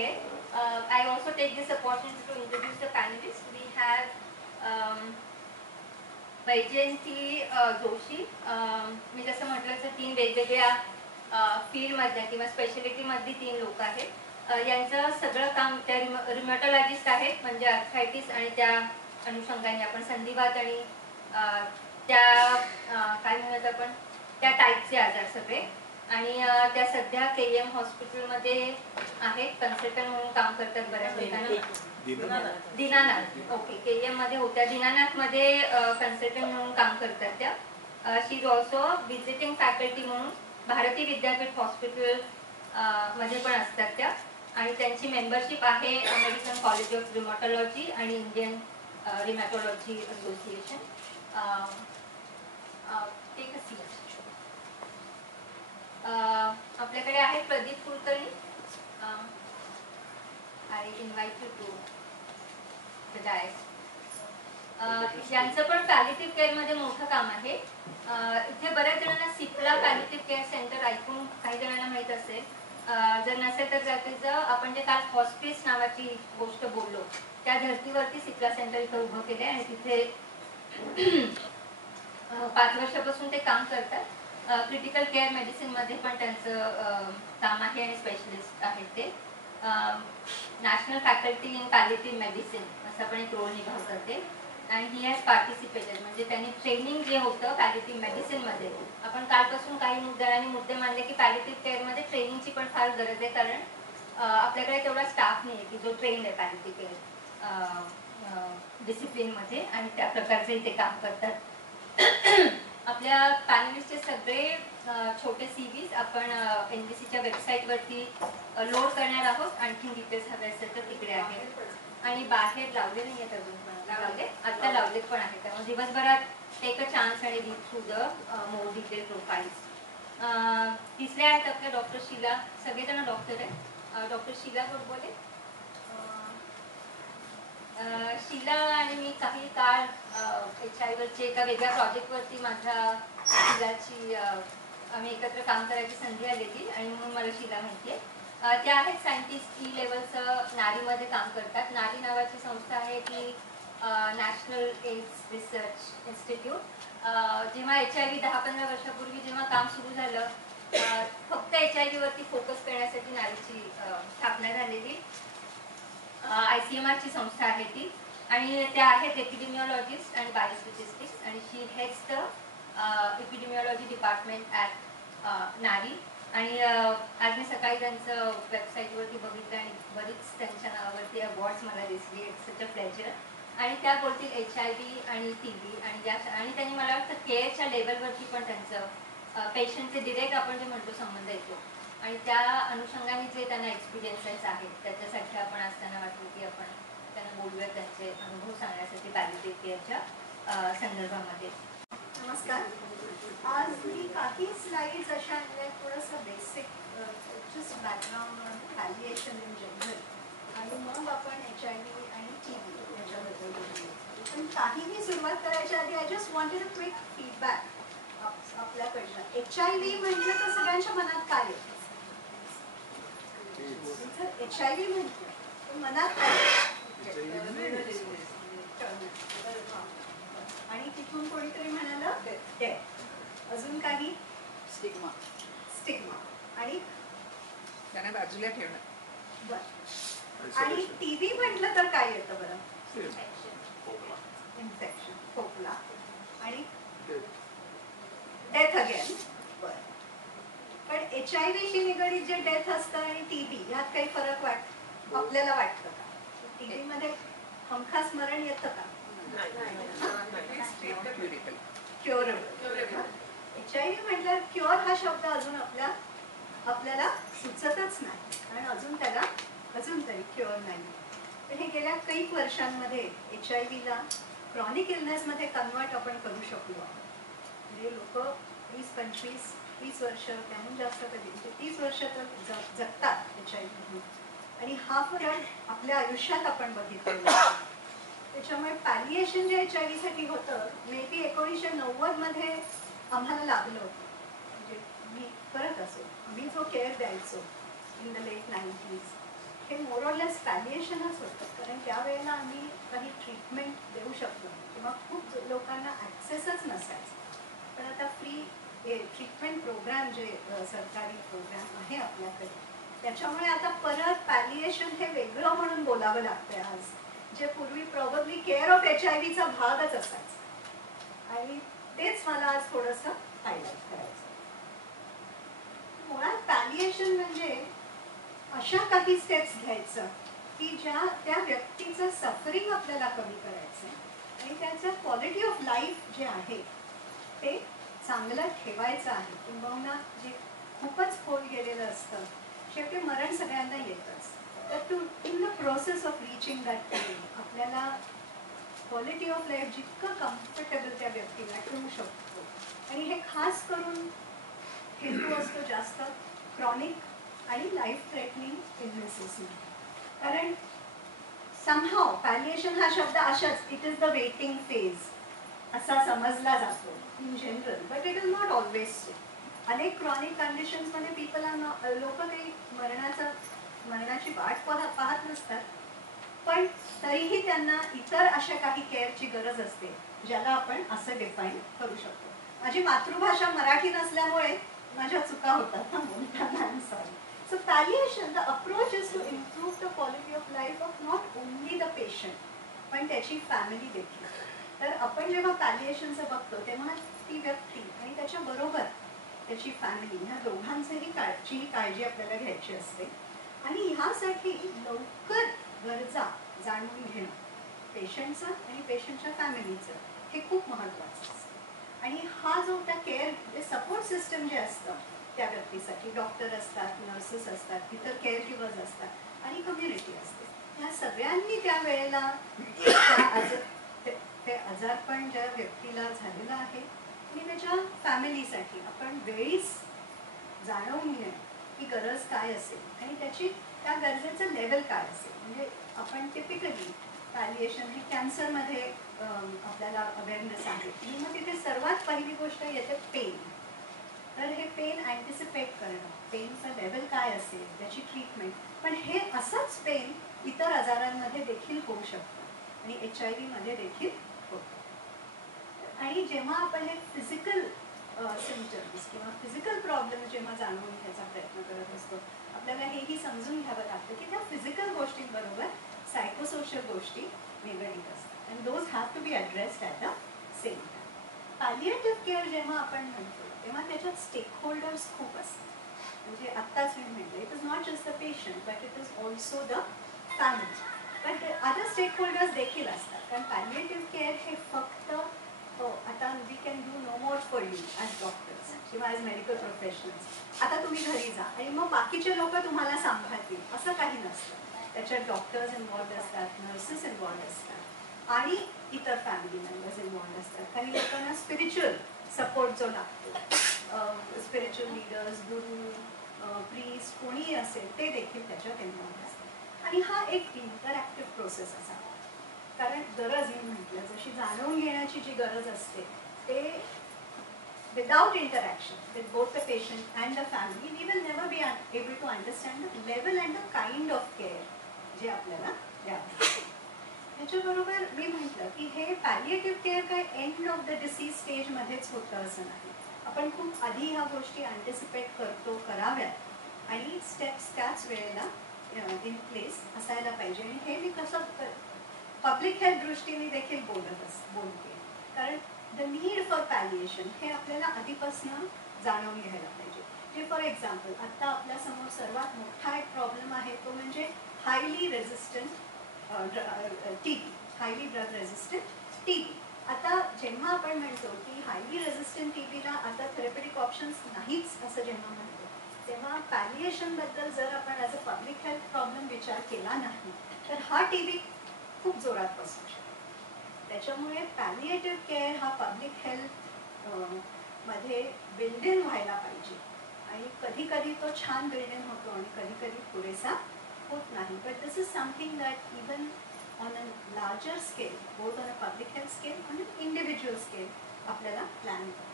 आहे. I also take this opportunity to introduce the panelists. We have Vaijayanti Joshi. मी जसं म्हटलं तर 3 वेगवेगळ्या फील्डमधल्या किंवा स्पेशलिटीमधली 3 लोक आहेत. यांचं सगळं काम त्या रिमॅटॉलॉजिस्ट आहेत, म्हणजे आर्थरायटिस आणि त्या अनुषंगाने आपण संधिवात आणि त्या काय म्हणत आपण त्या टाईपचे आजार सगळे. आणि त्या सध्या KM हॉस्पिटलमध्ये आहेत, कन्सल्टंट म्हणून काम करतात बऱ्याच ठिकाणी. दीनानाथ, ओके, KM मध्ये होत्या. दीनानाथमध्ये कन्सल्टंट म्हणून काम करतात त्या. शी इज ऑल्सो व्हिजिटिंग फॅकल्टी म्हणून भारती विद्यापीठ हॉस्पिटल मध्ये पण असतात त्या. आणि त्यांची मेंबरशिप आहे अमेरिकन कॉलेज ऑफ रिमॅटॉलॉजी आणि Indian rheumatology association. Take a seat. आपल्याकडे आहे Pradeep Kulkarni. I invite you to the dais. यांचं पण पॅलिएटिव्ह केअर मध्ये मोठं काम आहे. इथे बऱ्याच जणांना सिप्ला पॅलिएटिव्ह केअर सेंटर ऐकून काही जणांना माहीत असेल. जर नसेल तर त्याचं आपण जे काल हॉस्पिस नावाची गोष्ट बोललो त्या धर्तीवरती सिप्ला सेंटर इथं उभं केलं आहे आणि तिथे 5 वर्षापासून ते काम करतात. क्रिटिकल केअर मेडिसिन मध्ये पण त्यांचं काम आहे आणि स्पेशलिस्ट आहेत ते. National faculty in palliative medicine असं पण एक रोल निभावतात ते. आणि ही हॅज पार्टिसिपेटेड, म्हणजे त्यांनी ट्रेनिंग जे होतं पॅलिएटिव्ह मेडिसिन मध्ये. आपण कालपासून काही जणांनी मुद्दे मांडले की पॅलिएटिव्ह केअर मध्ये ट्रेनिंगची पण फार गरज आहे, कारण आपल्याकडे तेवढा स्टाफ नाही आहे की जो ट्रेंड आहे पॅलिएटिव्ह केअर डिसिप्लिन मध्ये आणि त्या प्रकारचे इथे काम करतात. आपल्या पॅनलिस्टचे सगळे छोटे CVs आपण NBCच्या वेबसाईटवरती लोड करणार आहोत. आणखी डिटेल्स हवे असेल तर तिकडे आहे. आणि बाहेर लावले नाही आहेत अजून, पण लावले आता लावले पण आहेत. त्यामुळे दिवसभरात टेक अ चान्स आणि read through the more detail profiles. तिसरे आहेत आपल्या डॉक्टर शीला. सगळेजण डॉक्टर आहेत. डॉक्टर शीला गोडबोले. शीला आणि मी काही काळ HIVचे एका वेगळ्या प्रोजेक्टवरती माझ्या शीलाची आम्ही एकत्र काम करायची संधी आलेली आणि म्हणून मला शीला माहिती आहे. त्या आहेत सायंटिस्ट E लेवलचं नारीमध्ये काम करतात. नारी नावाची संस्था आहे ती नॅशनल एड्स रिसर्च इन्स्टिट्यूट. जेव्हा HIV 10-15 वर्षापूर्वी जेव्हा काम सुरू झालं, फक्त HIV वरती फोकस करण्यासाठी नारीची स्थापना झालेली ICMRची संस्था आहे ती. आणि त्या आहेत एपिडेमिओलॉजिस्ट आणि बायोस्टॅटिस्टिक्स. आणि शी हेड्स द एपिडेमिओलॉजी डिपार्टमेंट ॲट नारी. आणि आज मी सकाळी त्यांचं वेबसाईटवरती बघितलं आणि बरीच त्यांच्या नावावरती अवॉर्ड्स मला दिसली. It's such a pleasure. आणि त्या बोलतील HIV आणि TB आणि त्यांनी मला वाटतं केअरच्या लेवलवरती पण त्यांचं पेशंटचे डिरेक्ट आपण जे म्हणतो संबंध येतो आणि त्या अनुषंगाने जे त्यांना एक्सपिरियन्सेस आहेत त्याच्यासाठी आपण आज त्यांना वाटलं की आपण त्यांना बोलूया त्यांचे अनुभव सांगण्यासाठी पॅलिएटिव्ह केअरच्या संदर्भामध्ये. नमस्कार. आज मी काही स्लाइड्स अशा आणल्या, थोडंसं basic just background on palliation in general, आणि मग आपण HIV आणि TB याच्याबद्दल बोलूया. पण काहीही सुरुवात करायच्या आधी I just wanted a quick feedback आपल्याकडनं. HIV म्हटलं तर सगळ्यांच्या मनात काय येतं? HIV म्हटलं मनात काय? आणि तिथून कोणीतरी म्हणालं डेथ. अजून काही? स्टिग्मा. आणि त्यांना बाजूला ठेवणं. बरं. आणि TB म्हटलं तर काय येतं बरं? इन्फेक्शन, खोकला आणि डेथ अगेन. बरं. पण HIV शी निगडीत जे डेथ असतं आणि TB ह्यात काही फरक आपल्याला वाटतं का? TB मध्ये हमखास मरण येतं का? क्युरेबल. HIV म्हटलं क्युअर हा शब्द अजून आपल्याला सुचतच नाही, कारण अजून तरी क्युअर नाही. पण हे गेल्या काही वर्षांमध्ये HIVला क्रॉनिक इलनेस मध्ये कन्वर्ट आपण करू शकलो. म्हणजे लोक 20-25-30 वर्ष त्याहून जास्त कधी 30 वर्ष तर जगतात HIV. आणि हा फरक आपल्या आयुष्यात आपण बघितलेला. त्याच्यामुळे पॅलिएशन जे HIV साठी होतं मे बी 1990 मध्ये आम्हाला लागलं होतं. म्हणजे मी करत असो, आम्ही जो केअर द्यायचो इन द लेट 90s, हे मोरलेस पॅलिएशनच होतं, कारण त्यावेळेला आम्ही काही ट्रीटमेंट देऊ शकतो किंवा खूप लोकांना ॲक्सेसच नसायचा. पण आता फ्री ट्रीटमेंट प्रोग्राम जे सरकारी प्रोग्राम आहे आपल्याकडे, त्याच्यामुळे आता परत पॅलिएशन हे वेगळं म्हणून बोलावं लागतंय आज, जे पूर्वी प्रॉबब्ली केअर ऑफ HIV चा भागच असायचा. आणि तेच मला आज थोडंसं हायलाईट करायचं. मुळात पॅलिएशन म्हणजे अशा काही स्टेप्स घ्यायचं की ज्या त्या व्यक्तीचं सफरिंग आपल्याला कमी करायचं आणि त्याचं क्वालिटी ऑफ लाईफ जे आहे ते चांगलं ठेवायचं आहे. किंबहुना जे खूपच खोल गेलेलं असतं, शेवटी मरण सगळ्यांना येतच, तर to in the process of reaching that point आपल्याला क्वालिटी ऑफ लाईफ जितकं कम्फर्टेबल त्या व्यक्तीला ठेवू शकतो. आणि हे खास करून हेतू असतो जास्त क्रॉनिक आणि लाईफ थ्रेटनिंग इलनेसेस. कारण समहाव पॅलिएशन हा शब्द अशाच it is the waiting phase असा समजला जातो in general, but it is not always so. अनेक क्रॉनिक कंडिशन्समध्ये लोक काही मरणाची वाट पाहत नसतात, पण तरीही त्यांना इतर अशा काही केअरची गरज असते ज्याला आपण असं डिफाईन करू शकतो. माझी मातृभाषा मराठी नसल्यामुळे माझ्या चुका होतात ना बोलताना, I am sorry. So palliation the approach is to improve the quality of life of not only the patient पण त्याची फॅमिली देखील. तर आपण जेव्हा पॅलिएशनचं बघतो तेव्हा ती व्यक्ती आणि त्याच्या बरोबर त्याची फॅमिली ह्या दोघांचीही काळजी आपल्याला घ्यायची असते. आणि ह्यासाठी लवकर गरजा जाणून घेणं पेशंटचं आणि पेशंटच्या फॅमिलीचं हे खूप महत्त्वाचं असतं. आणि हा जो त्या केअर सपोर्ट सिस्टम जे असतं त्या व्यक्तीसाठी, डॉक्टर असतात, नर्सेस असतात, इतर केअर गिव्हर्स असतात आणि कम्युनिटी असते, ह्या सगळ्यांनी त्या वेळेला ते आजारपण ज्या व्यक्तीला झालेलं आहे आणि त्याच्या फॅमिलीसाठी आपण वेळीच जाणवून घेणं की गरज काय असेल आणि त्या गरजेचं लेवल काय असेल. म्हणजे आपण टिपिकली पॅलिएशन हे कॅन्सरमध्ये आपल्याला अवेअरनेस आहे, आणि मग तिथे सर्वात पहिली गोष्ट येते पेन. तर हे पेन अँटिसिपेट करणं, पेनचं लेवल काय असेल, त्याची ट्रीटमेंट. पण हे असंच पेन इतर आजारांमध्ये देखील होऊ शकतं आणि HIV मध्ये देखील होतं. आणि जेव्हा आपण हे फिजिकल सिम्पटम्स किंवा फिजिकल प्रॉब्लेम जेव्हा जाणून घ्यायचा प्रयत्न करत असतो, आपल्याला हेही समजून घ्यावं लागतं की त्या फिजिकल गोष्टींबरोबर सायकोसोशल गोष्टी निगडीत असतात and those have to be addressed at the same time. Palliative care जेव्हा आपण म्हणतो तेव्हा त्याच्यात स्टेक होल्डर्स खूप असतात. म्हणजे आत्ताच मी म्हटलं it is not just the patient but it is also the family, but other stakeholders देखील असतात. कारण पॅलिएटिव्ह केअर हे फक्त आता we can do no more for you as doctors किंवा ॲज मेडिकल प्रोफेशनल्स, आता तुम्ही घरी जा आणि मग बाकीचे लोक तुम्हाला सांभाळतील असं काही नसतं. त्याच्यात डॉक्टर्स इन्व्हॉल्ड असतात, नर्सेस इन्व्हॉल्ड असतात आणि इतर फॅमिली मेंबर्स इन्व्हॉल्ड असतात. काही लोकांना स्पिरिच्युअल सपोर्ट जो लागतो, स्पिरिच्युअल लीडर्स, गुरु, प्रीस्ट कोणीही असेल ते देखील त्याच्यात इन्व्हॉल्ड असतात. आणि हा एक इंटरॅक्टिव्ह प्रोसेस असा, कारण गरज मी म्हटलं जशी जाणून घेण्याची जी गरज असते ते without interaction with both the patient and the family we will never be able to understand the level and the kind of care जे आपल्याला द्यावं. याच्याबरोबर मी म्हटलं की हे पॅलिएटिव्ह केअर काय एंड ऑफ द डिसीज स्टेजमध्येच होतं असं नाही. आपण खूप आधी ह्या गोष्टी अँटिसिपेट करतो, कराव्यात आणि स्टेप्स त्याच वेळेला इन प्लेस असायला पाहिजे. आणि हे मी कसं पब्लिक हेल्थ दृष्टीने देखील बोलते, कारण द नीड फॉर पॅलिएशन हे आपल्याला आधीपासून जाणून घ्यायला पाहिजे. जे फॉर एक्झाम्पल आत्ता आपल्यासमोर सर्वात मोठा एक प्रॉब्लेम आहे तो म्हणजे highly resistant TB, highly drug resistant TB. आता जेव्हा आपण म्हणतो की हायली रेझिस्टंट TBला आता थेरपेटिक ऑप्शन्स नाहीच असं जेव्हा म्हणतो, तेव्हा पॅलिएशनबद्दल जर आपण as a public health problem विचार केला नाही तर हा TB खूप जोरात बसू शकतो. त्याच्यामुळे पॅलिएटिव्ह केअर हा पब्लिक हेल्थ मध्ये बिल्ड इन व्हायला पाहिजे. आणि कधी कधी तो छान बिल्ड इन होतो आणि कधी कधी पुरेसा होत नाही. But this is something that even on a larger scale, both on a public health scale आणि इंडिव्हिज्युअल स्केल आपल्याला प्लॅन करावं.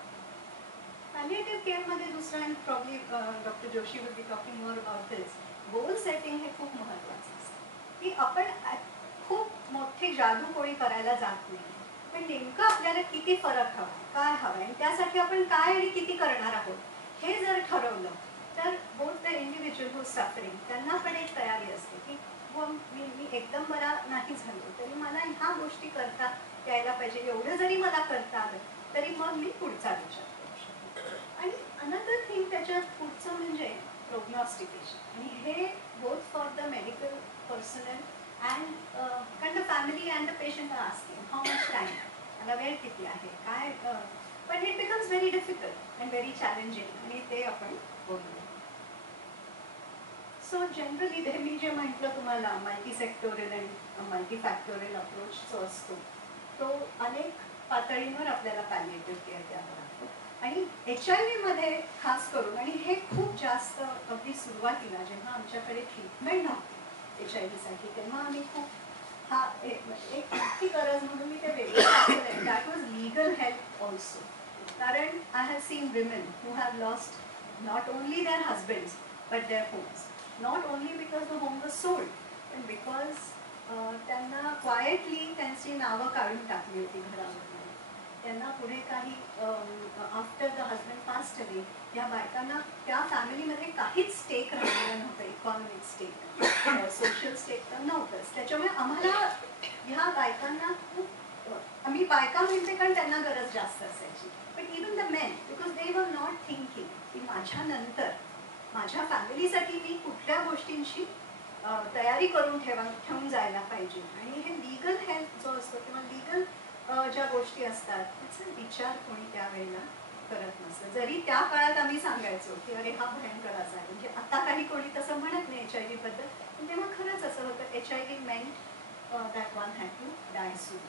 पॅलिएटिव्ह केअरमध्ये दुसरा, and probably doctor Joshi will be talking more about this, goal setting हे खूप महत्त्वाचं असतं की आपण खूप मोठी जादू कोणी करायला जात नाही, पण नेमकं आपल्याला किती फरक हवा, काय हवं आणि त्यासाठी आपण काय आणि किती करणार आहोत हे जर ठरवलं तर both the individual who suffering त्यांना पण एक तयारी असते की मी एकदम बरा नाही झालो तरी मला ह्या गोष्टी करता यायला पाहिजे, एवढं जरी मला करता आलं तरी मग मी पुढचा विचार करू शकतो. आणि अनदर थिंग त्याच्यात पुढचं म्हणजे प्रोग्नॉस्टिकेशन, आणि हे both for the medical personal and कारण the family and the patient are asking how much time, मला वेळ किती आहे काय, पण it becomes very difficult and very challenging, आणि ते आपण बोलूया. सो जनरली मी जे म्हटलं तुम्हाला मल्टी सेक्टोरियल आणि मल्टी फॅक्टोरियल अप्रोच जो असतो तो अनेक पातळींवर आपल्याला पॅलिएटिव्ह केअर द्यावा लागतो, आणि HIV मध्ये खास करून, आणि हे खूप जास्त अगदी सुरुवातीला जेव्हा आमच्याकडे ट्रीटमेंट नव्हती HIV साठी तेव्हा आम्ही खूप हा एक मोठी गरज म्हणून मी ते वेगळं दाखवलंय, that was legal help also. कारण I have seen women who have lost not only their husbands but their homes, not only because the home was sold, but because त्यांना क्वायटली त्यांची नावं काढून टाकली होती घरामधून. त्यांना पुढे काही after the husband passed away या बायकांना त्या फॅमिलीमध्ये काहीच स्टेक राहिलेलं नव्हतं, इकॉनॉमिक स्टेक, सोशल स्टेक तर नव्हतंच. त्याच्यामुळे आम्हाला ह्या बायकांना खूप, आम्ही बायका म्हणते कारण त्यांना गरज जास्त असायची, but even the main because they were not thinking की माझ्यानंतर माझ्या फॅमिलीसाठी मी कुठल्या गोष्टींची तयारी करून ठेवून जायला पाहिजे. आणि हे लीगल हेल्प जो असतो किंवा लीगल ज्या गोष्टी असतात त्याचा विचार कोणी त्यावेळेला करत नसतं. जरी त्या काळात आम्ही सांगायचो की अरे हा भयंकर आजार आहे, म्हणजे आता काही कोणी तसं म्हणत नाही HIV बद्दल, पण तेव्हा खरंच असं होतं HIV meant that one had to die soon.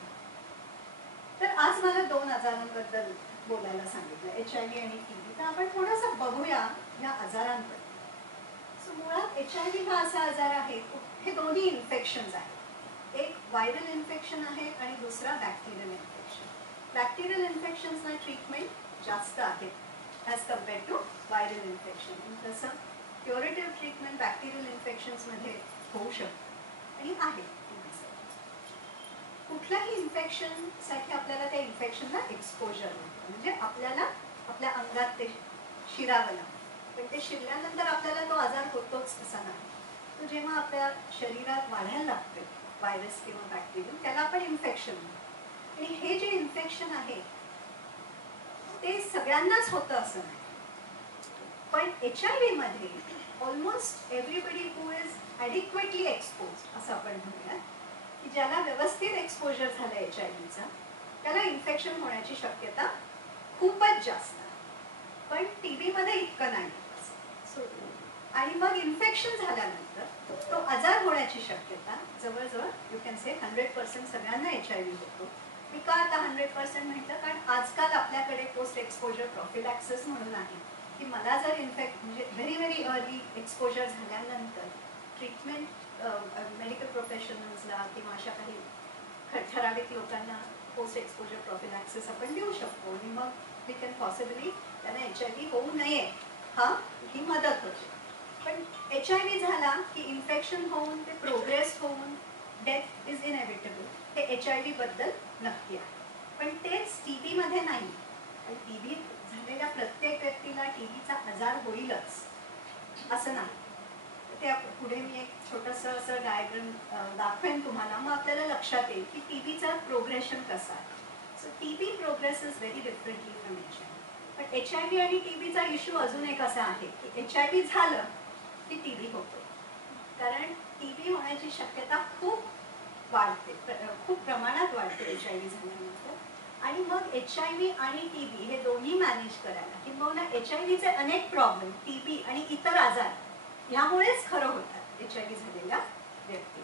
तर आज मला 2 आजारांबद्दल बोलायला सांगितलं, HIV आणि TB. तर आपण थोडंसं बघूया या आजारांबद्दल. सो मुळात HIV हा असा आजार आहे, हे दोन्ही इन्फेक्शन्स आहेत, एक व्हायरल इन्फेक्शन आहे आणि दुसरा बॅक्टेरियल इन्फेक्शन. बॅक्टेरियल इन्फेक्शन्सना ट्रीटमेंट जास्त आहे as compare to viral infection. तसं क्युरेटिव्ह ट्रीटमेंट बॅक्टेरियल इन्फेक्शन्समध्ये होऊ शकतं आणि आहे. कुठल्याही इन्फेक्शनसाठी आपल्याला त्या इन्फेक्शनला एक्सपोजर होतं, म्हणजे आपल्याला आपल्या अंगात ते शिरावं लागतं, पण ते शिरल्यानंतर आपल्याला तो आजार होतोच असा नाही. तो जेव्हा आपल्या शरीरात वाढायला लागते व्हायरस किंवा बॅक्टेरिया त्याला आपण इन्फेक्शन म्हणतो. आणि हे जे इन्फेक्शन आहे ते सगळ्यांनाच होतं असं नाही, पण HIV मध्ये almost everybody who is adequately expose असं आपण म्हणूया, की ज्याला व्यवस्थित एक्सपोजर झालं HIVचा त्याला इन्फेक्शन होण्याची शक्यता खूपच जास्त आहे, पण TB मध्ये इतकं नाही. आणि मग इन्फेक्शन झाल्यानंतर तो आजार होण्याची शक्यता जवळजवळ यू कॅन से 100% सगळ्यांना HIV होतो. मी का आता 100% म्हटलं, कारण आजकाल आपल्याकडे पोस्ट एक्सपोजर प्रॉफिलॅक्सिस म्हणून आहे, की मला जर म्हणजे व्हेरी अर्ली एक्सपोजर झाल्यानंतर ट्रीटमेंट मेडिकल प्रोफेशनल्सला किंवा अशा काही ठराविक लोकांना पोस्ट एक्सपोजर प्रॉफिलॅक्सिस आपण देऊ शकतो, आणि मग वी कॅन पॉसिबली त्यांना HIV होऊ नये ही मदत होते. पण HIV झाला की इन्फेक्शन होऊन ते प्रोग्रेस होऊन डेथ इज इनएव्हिटेबल, हे HIV बद्दल नक्की आहे. पण तेच TB मध्ये नाही, आणि TB झालेल्या प्रत्येक व्यक्तीला TBचा आजार होईलच असं नाही. ते पुढे मी एक छोटंसं असं डायग्राम दाखवेन तुम्हाला, मग आपल्याला लक्षात येईल की TBचा प्रोग्रेशन कसा आहे. So TB progresses very differently from HIV. पण HIV आणि TBचा इश्यू अजून एक असा आहे की HIV झालं की TB होतो, कारण TB होण्याची शक्यता खूप वाढते, खूप प्रमाणात वाढते HIV झाल्यानंतर. आणि मग HIV आणि TB हे दोन्ही मॅनेज करायला किंवा HIVचे अनेक प्रॉब्लेम TB आणि इतर आजार यामुळेच खरं होतात HIV झालेल्या व्यक्ती.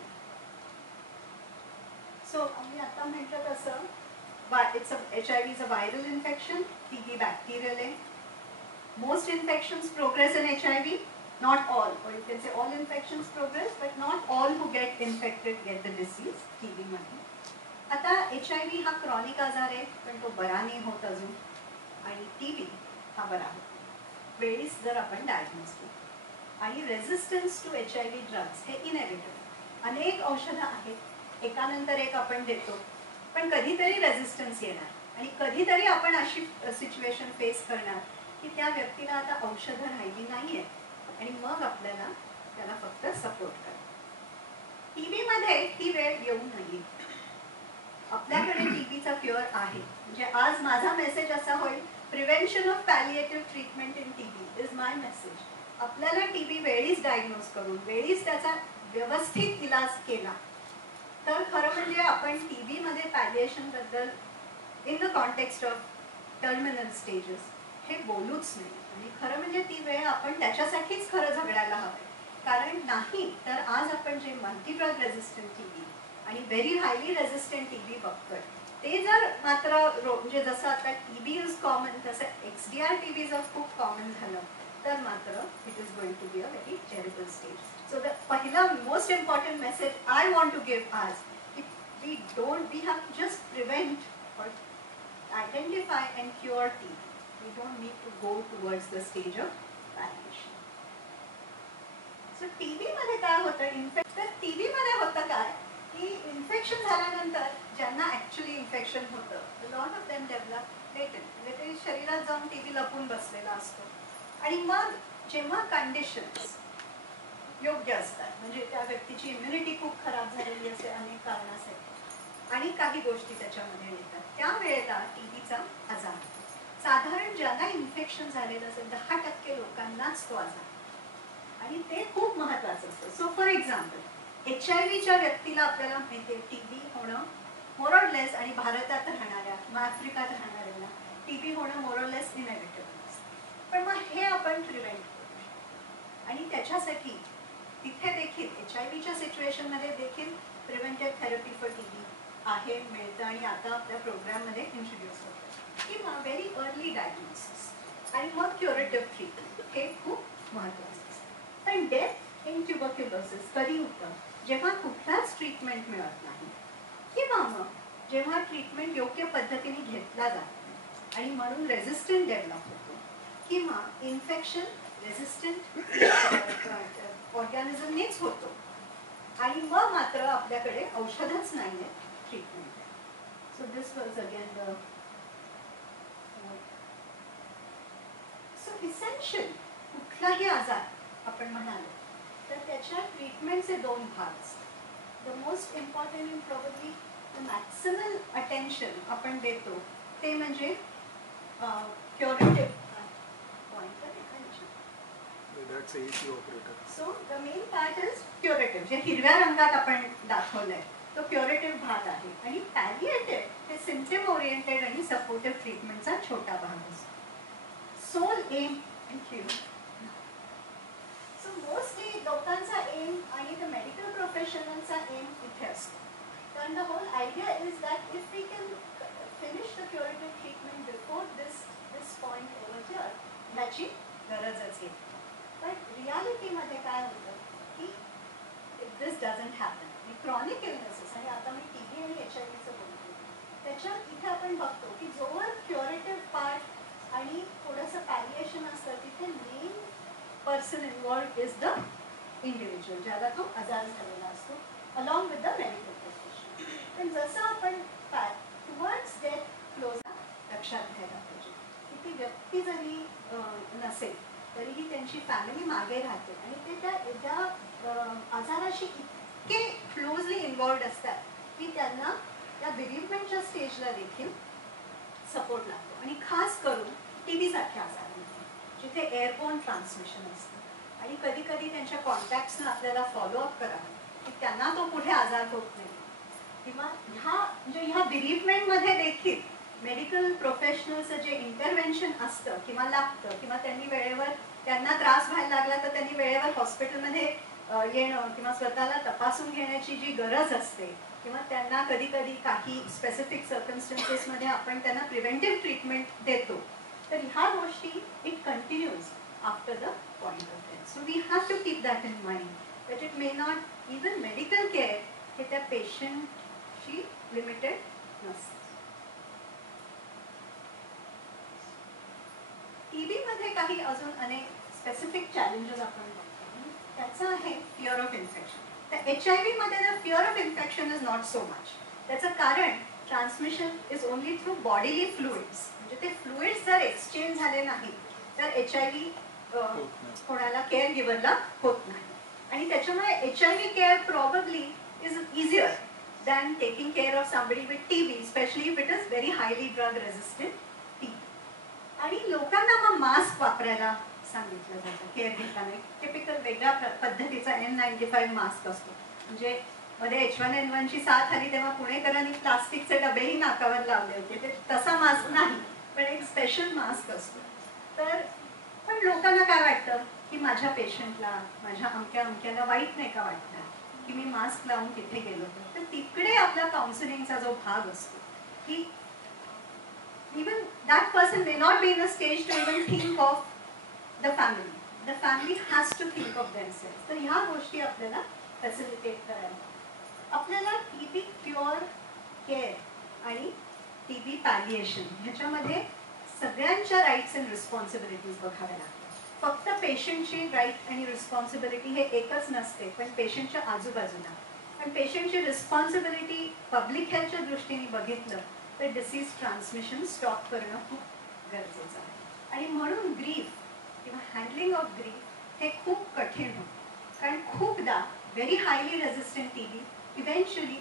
सो आम्ही आता म्हटलं तसं HIV is a viral infection, TB bacterial आहे. Most infections progress in HIV, not all, or you can say all infections progress, but not all who get infected get the disease. TB मध्ये आता HIV हा chronic आजार आहे, पण तो बरा नाही होत अजून, आणि TB हा बरा होतो वेळीच जर आपण डायग्नोज केला. आणि रेझिस्टन्स टू HIV ड्रग्स हे इनएव्हिटेबल. अनेक औषधं आहेत, एकानंतर एक आपण देतो, पण कधीतरी रेझिस्टन्स येणार आणि कधीतरी आपण अशी सिच्युएशन फेस करणार की त्या व्यक्तीला आता औषधं राहिली नाहीये आणि मग आपल्याला त्याला फक्त सपोर्ट करा. TB मध्ये ही वेळ येऊ नये. आपल्याकडे TBचा क्युअर आहे. म्हणजे आज माझा मेसेज असा होईल, prevention of palliative treatment in TB is my message. आपल्याला TB वेळीच डायग्नोज करून वेळीच त्याचा व्यवस्थित इलाज केला तर खरं म्हणजे आपण TB मध्ये पॅलिएशन बद्दल in the context of terminal stages हे बोलूच नाही. आणि खरं म्हणजे ती वेळ आपण त्याच्यासाठीच खरं झगडायला हवं. कारण नाही तर आज आपण जे मल्टीड्रग रेझिस्टंट TB आणि व्हेरी हायली रेझिस्टंट TB बघतोय ते जर मात्र म्हणजे जसं आता TB इज कॉमन तसं XDR TB जर खूप कॉमन झालं तर मात्र it is going to be a very terrible stage. So the पहिला most important message I want to give आज की वी हॅव जस्ट प्रिव्हेंट और identify and cure TB. We don't need to go towards the stage of palliation. So TB मध्ये काय होतं, तर TB मध्ये होतं काय की इन्फेक्शन झाल्यानंतर ज्यांना ऍक्च्युली इन्फेक्शन होतं lot of them develop latent, म्हणजे ते शरीरात जाऊन TB लपून बसलेला असतो. आणि मग जेव्हा कंडिशन्स योग्य असतात म्हणजे त्या व्यक्तीची इम्युनिटी खूप खराब झालेली असे अनेक कारणासाठी आणि काही गोष्टी त्याच्यामध्ये येतात त्यावेळेला TBचा आजार साधारण ज्यांना इन्फेक्शन झालेलं असेल 10% लोकांनाच तो आजार आणि ते खूप महत्वाचं असतं. सो फॉर एक्झाम्पल HIV व्यक्तीला आपल्याला माहिती आहे TB होणं मोरॉडलेस आणि भारतात राहणाऱ्या किंवा आफ्रिकात राहणाऱ्याला TB होणं मोरॉडलेस इनएव्हिटेबल असतं. पण मग हे आपण प्रिव्हेंट करू शकतो आणि त्याच्यासाठी तिथे देखील HIV सिच्युएशनमध्ये देखील प्रिव्हेंटिव्ह थेरपी फॉर TB आहे, मिळतं आणि आता आपल्या प्रोग्राममध्ये इंट्रोड्यूस होतं किंवा व्हेरी अर्ली डायग्नोसिस आणि मग क्युरेटिव्ह ट्रीटमेंट हे खूप महत्त्वाचं असतं. पण डेथ इन ट्युबरक्युलोसिस कधी होतं जेव्हा कुठलाच ट्रीटमेंट मिळत नाही किंवा मग जेव्हा ट्रीटमेंट योग्य पद्धतीने घेतला जात आणि म्हणून रेझिस्टंट डेव्हलप होतो किंवा इन्फेक्शन रेझिस्टंट ऑर्गॅनिझमनेच होतो आणि मग मात्र आपल्याकडे औषधच नाही आहे treatment. So this was again the so essential कुठलाही आजार आपण म्हणालो तर त्याच्या ट्रीटमेंटचे 2 भाग असतात. The most important in probably the maximal attention आपण देतो ते म्हणजे curative That's AC operator. So the main part is curative. जे हिरव्या रंगात आपण दाखवलंय तो क्युरेटिव्ह भाग आहे आणि पॅलिएटिव्ह हे सिम्पटम ओरिएंटेड आणि सपोर्टिव्ह ट्रीटमेंटचा छोटा भाग असतो. Sole aim and cure. So mostly लोकांचा एम आणि द मेडिकल प्रोफेशनलचा एम इथे असतो. कारण the whole idea is that if we can finish the curative treatment before this point over here ह्याची गरजच येते. पण रियालिटीमध्ये काय होतं की this doesn't happen. Chronic illnesses आणि आता मी TB आणि HIVचं बोलतो त्याच्यात इथे आपण बघतो की जोवर क्युरेटिव्ह पार्ट आणि थोडंसं पॅलिएशन असतं तिथे main person involved is the individual ज्याला तो आजार झालेला असतो along with the medical profession. पण जसं आपण टुवर्ड्स डेथ क्लोज लक्षात घ्यायला पाहिजे की ती व्यक्ती जरी नसेल तरीही त्यांची फॅमिली मागे राहते आणि ते त्या आजाराशी इतके क्लोजली इन्व्हॉल्ड असतात की त्यांना त्या बिरिवमेंटच्या स्टेजला देखील सपोर्ट लागतो. आणि खास करून TB सारख्या आजारांमध्ये जिथे एअरबोर्न ट्रान्समिशन असतं आणि कधी कधी त्यांच्या कॉन्टॅक्ट्सनं आपल्याला फॉलोअप करावं की त्यांना तो पुढे आजार होत नाही किंवा ह्या बिरिवमेंटमध्ये देखील मेडिकल प्रोफेशनलचं जे इंटरव्हेन्शन असतं किंवा लागतं किंवा त्यांनी वेळेवर त्यांना त्रास व्हायला लागला तर त्यांनी वेळेवर हॉस्पिटलमध्ये येणं किंवा स्वतःला तपासून घेण्याची जी गरज असते किंवा त्यांना कधी कधी काही स्पेसिफिक सर्कमस्टन्सेसमध्ये आपण त्यांना प्रिव्हेंटिव्ह ट्रीटमेंट देतो तर ह्या गोष्टी it continues after the point of death. So we have to keep that in mind that it may not even medical care हे त्या पेशंटशी लिमिटेड नसतं. TB मध्ये काही अजून अनेक स्पेसिफिक चॅलेंजेस आपण बघतो. त्याचं आहे फिअर ऑफ इन्फेक्शन. तर HIV मध्ये the fear of infection is not so much. त्याचं कारण transmission is only through bodily fluids. म्हणजे ते फ्लुइड्स जर एक्सचेंज झाले नाही तर HIV कोणाला केअर गिव्हरला होत नाही. आणि त्याच्यामुळे HIV care probably is easier than taking care of somebody with TB, specially if it is very highly drug resistant TB. आणि लोकांना मग मास्क वापरायला सांगितलं जातं केअर घेताना. टिपिकल वेगळ्या पद्धतीचा N95 मास्क असतो. म्हणजे मध्ये H1N1 ची साथ आली तेव्हा पुणेकरांनी प्लास्टिकचे डबेही नाकावर लावले होते. ते तसा मास्क नाही, पण एक स्पेशल मास्क असतो. तर पण लोकांना काय वाटतं की माझ्या पेशंटला, माझ्या अमक्याला वाईट नाही का वाटणार की मी मास्क लावून तिथे गेलो. तर तिकडे आपला काउन्सिलिंगचा जो भाग असतो की even that person may not be in a stage to even think of the family. The family has to think of themselves. तर ह्या गोष्टी आपल्याला फॅसिलिटेट करायला. आपल्याला TB क्युअर केअर आणि TB पॅलिएशन ह्याच्यामध्ये सगळ्यांच्या राईट्स अँड रिस्पॉन्सिबिलिटीज बघाव्या लागतात. फक्त पेशंटची राईट आणि रिस्पॉन्सिबिलिटी हे एकच नसते, पण पेशंटच्या आजूबाजूला. पण पेशंटची रिस्पॉन्सिबिलिटी पब्लिक हेल्थच्या दृष्टीने बघितलं तर डिसीज ट्रान्समिशन स्टॉप करणं खूप गरजेचं आहे. आणि म्हणून ग्रीफ किंवा हँडलिंग ऑफ ग्रीफ हे खूप कठीण होतं. कारण खूपदा very highly resistant TB eventually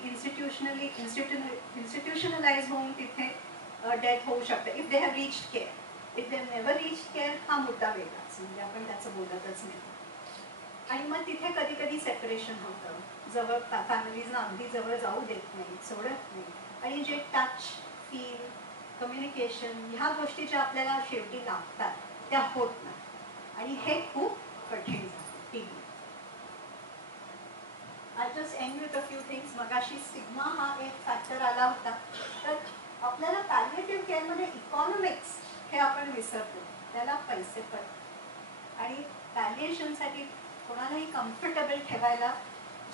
institutionalize होऊन तिथे डेथ होऊ शकते if they have reached care. If they never reached care हा मुद्दा वेगळाच, म्हणजे आपण त्याचं बोलतच नाही. आणि मग तिथे कधी कधी सेपरेशन होतं, जवळ फॅमिलीजना अगदी जवळ जाऊ देत नाही, सोडत नाही. आणि जे टच, फील, कम्युनिकेशन ह्या गोष्टी ज्या आपल्याला शेवटी लागतात त्या होत नाही. आणि हे खूप कठीण झालं TB. I just end with a few things. मगाशी स्टिग्मा हा एक फॅक्टर आला होता. तर आपल्याला पॅलिएटिव्ह केअरमध्ये इकॉनॉमिक्स हे आपण विसरतो. त्याला पैसे पडतात. आणि पॅलिएशनसाठी कोणालाही कम्फर्टेबल ठेवायला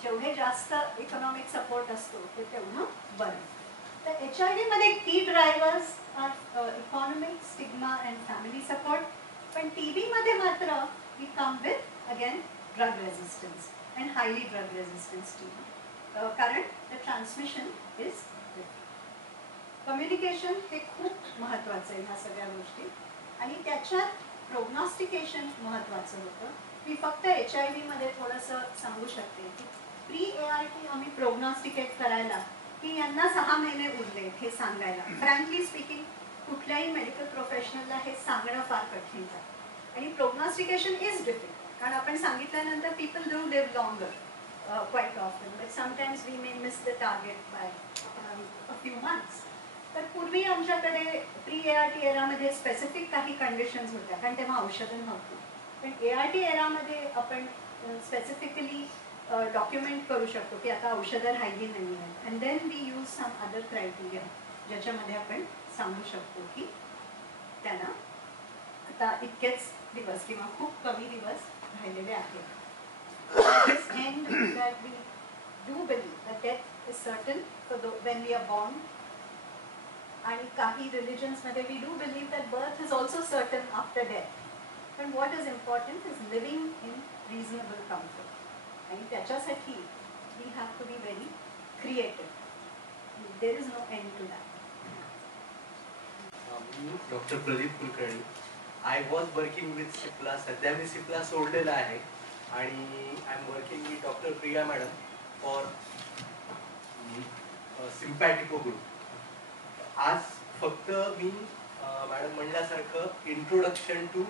जेवढे जास्त इकॉनॉमिक सपोर्ट असतो ते तेवढं बरं. तर HIV मध्ये key drivers are economic, stigma and family support. पण TB मध्ये मात्र we come with again drug resistance and highly drug resistance TB. कारण द ट्रान्समिशन इज कम्युनिकेशन हे खूप महत्त्वाचं आहे ह्या सगळ्या गोष्टी. आणि त्याच्यात प्रोग्नॉस्टिकेशन महत्त्वाचं होतं. मी फक्त HIV मध्ये थोडंसं सांगू शकते की प्री-ART आम्ही प्रोग्नॉस्टिकेट करायला की यांना 6 महिने उरले हे सांगायला. फ्रँकली स्पीकिंग कुठल्याही मेडिकल प्रोफेशनलला हे सांगणं फार कठीण आहे. आणि प्रोग्नॉस्टिकेशन इज डिफिकल्ट कारण आपण सांगितल्यानंतर people do live longer quite often, but sometimes we may miss the target by a few months. तर पूर्वी आमच्याकडे प्री-ART एरामध्ये स्पेसिफिक काही कंडिशन्स होत्या कारण तेव्हा औषधं नव्हती. पण ART एरामध्ये आपण स्पेसिफिकली डॉक्युमेंट करू शकतो की आता औषधं राहिली नाही आहेत. And then we use some other criteria ज्याच्यामध्ये आपण सांगू शकतो की त्यांना आता इतकेच दिवस किंवा खूप कमी दिवस राहिलेले आहेत. This end that we do believe that death is certain for when we are born. आणि काही रिलिजन्समध्ये we do believe that birth is also certain after death. But what is important is living in reasonable comfort. आणि त्याच्यासाठी we have to be very creative. There is no end to that. Doctor Pradeep Kulkarni. I was working with Cipla. सध्या मी सिप्ला सोडलेला आहे आणि I am working with doctor Priya madam for sympatico group. आज फक्त मी मॅडम म्हणल्यासारखं introduction to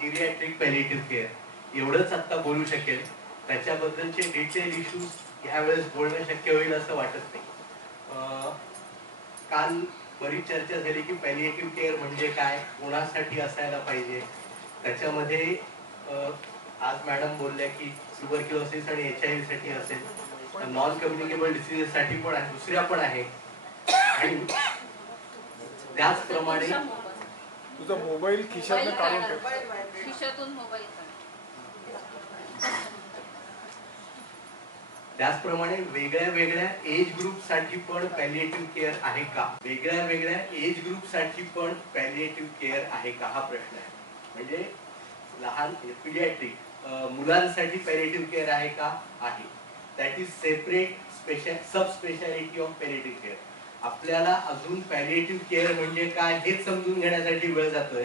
geriatric palliative care एवढंच आत्ता बोलू शकेल. त्याच्याबद्दलचे डिटेल इश्यूज ह्यावेळेस बोलणं शक्य होईल असं वाटत नाही. काल बरीच चर्चा झाली की पॅलिएटिव्ह केअर म्हणजे काय, कोणासाठी असायला पाहिजे. त्याच्यामध्ये आज मॅडम बोलल्या की ट्युबरक्युलोसिस आणि HIV साठी असेल, नॉन कम्युनिकेबल डिसीजेससाठी पण आहे, दुसऱ्या पण आहे. आणि त्याचप्रमाणे तुझा मोबाईल खिशातून काढून ठेव. खिशातून मोबाईल त्याचप्रमाणे वेगळ्या वेगळ्या एज ग्रुपसाठी पण पॅलिएटिव्ह केअर आहे का, वेगळ्या वेगळ्या एज ग्रुपसाठी पण पॅलिएटिव्ह केअर आहे का हा प्रश्न आहे. म्हणजे लहान पिडियाट्रिक मुलांसाठी पॅलिएटिव्ह केअर आहे का? आहे. That is separate sub speciality of palliative care. आपल्याला अजून पॅलिएटिव्ह केअर म्हणजे काय हे समजून घेण्यासाठी वेळ जातोय,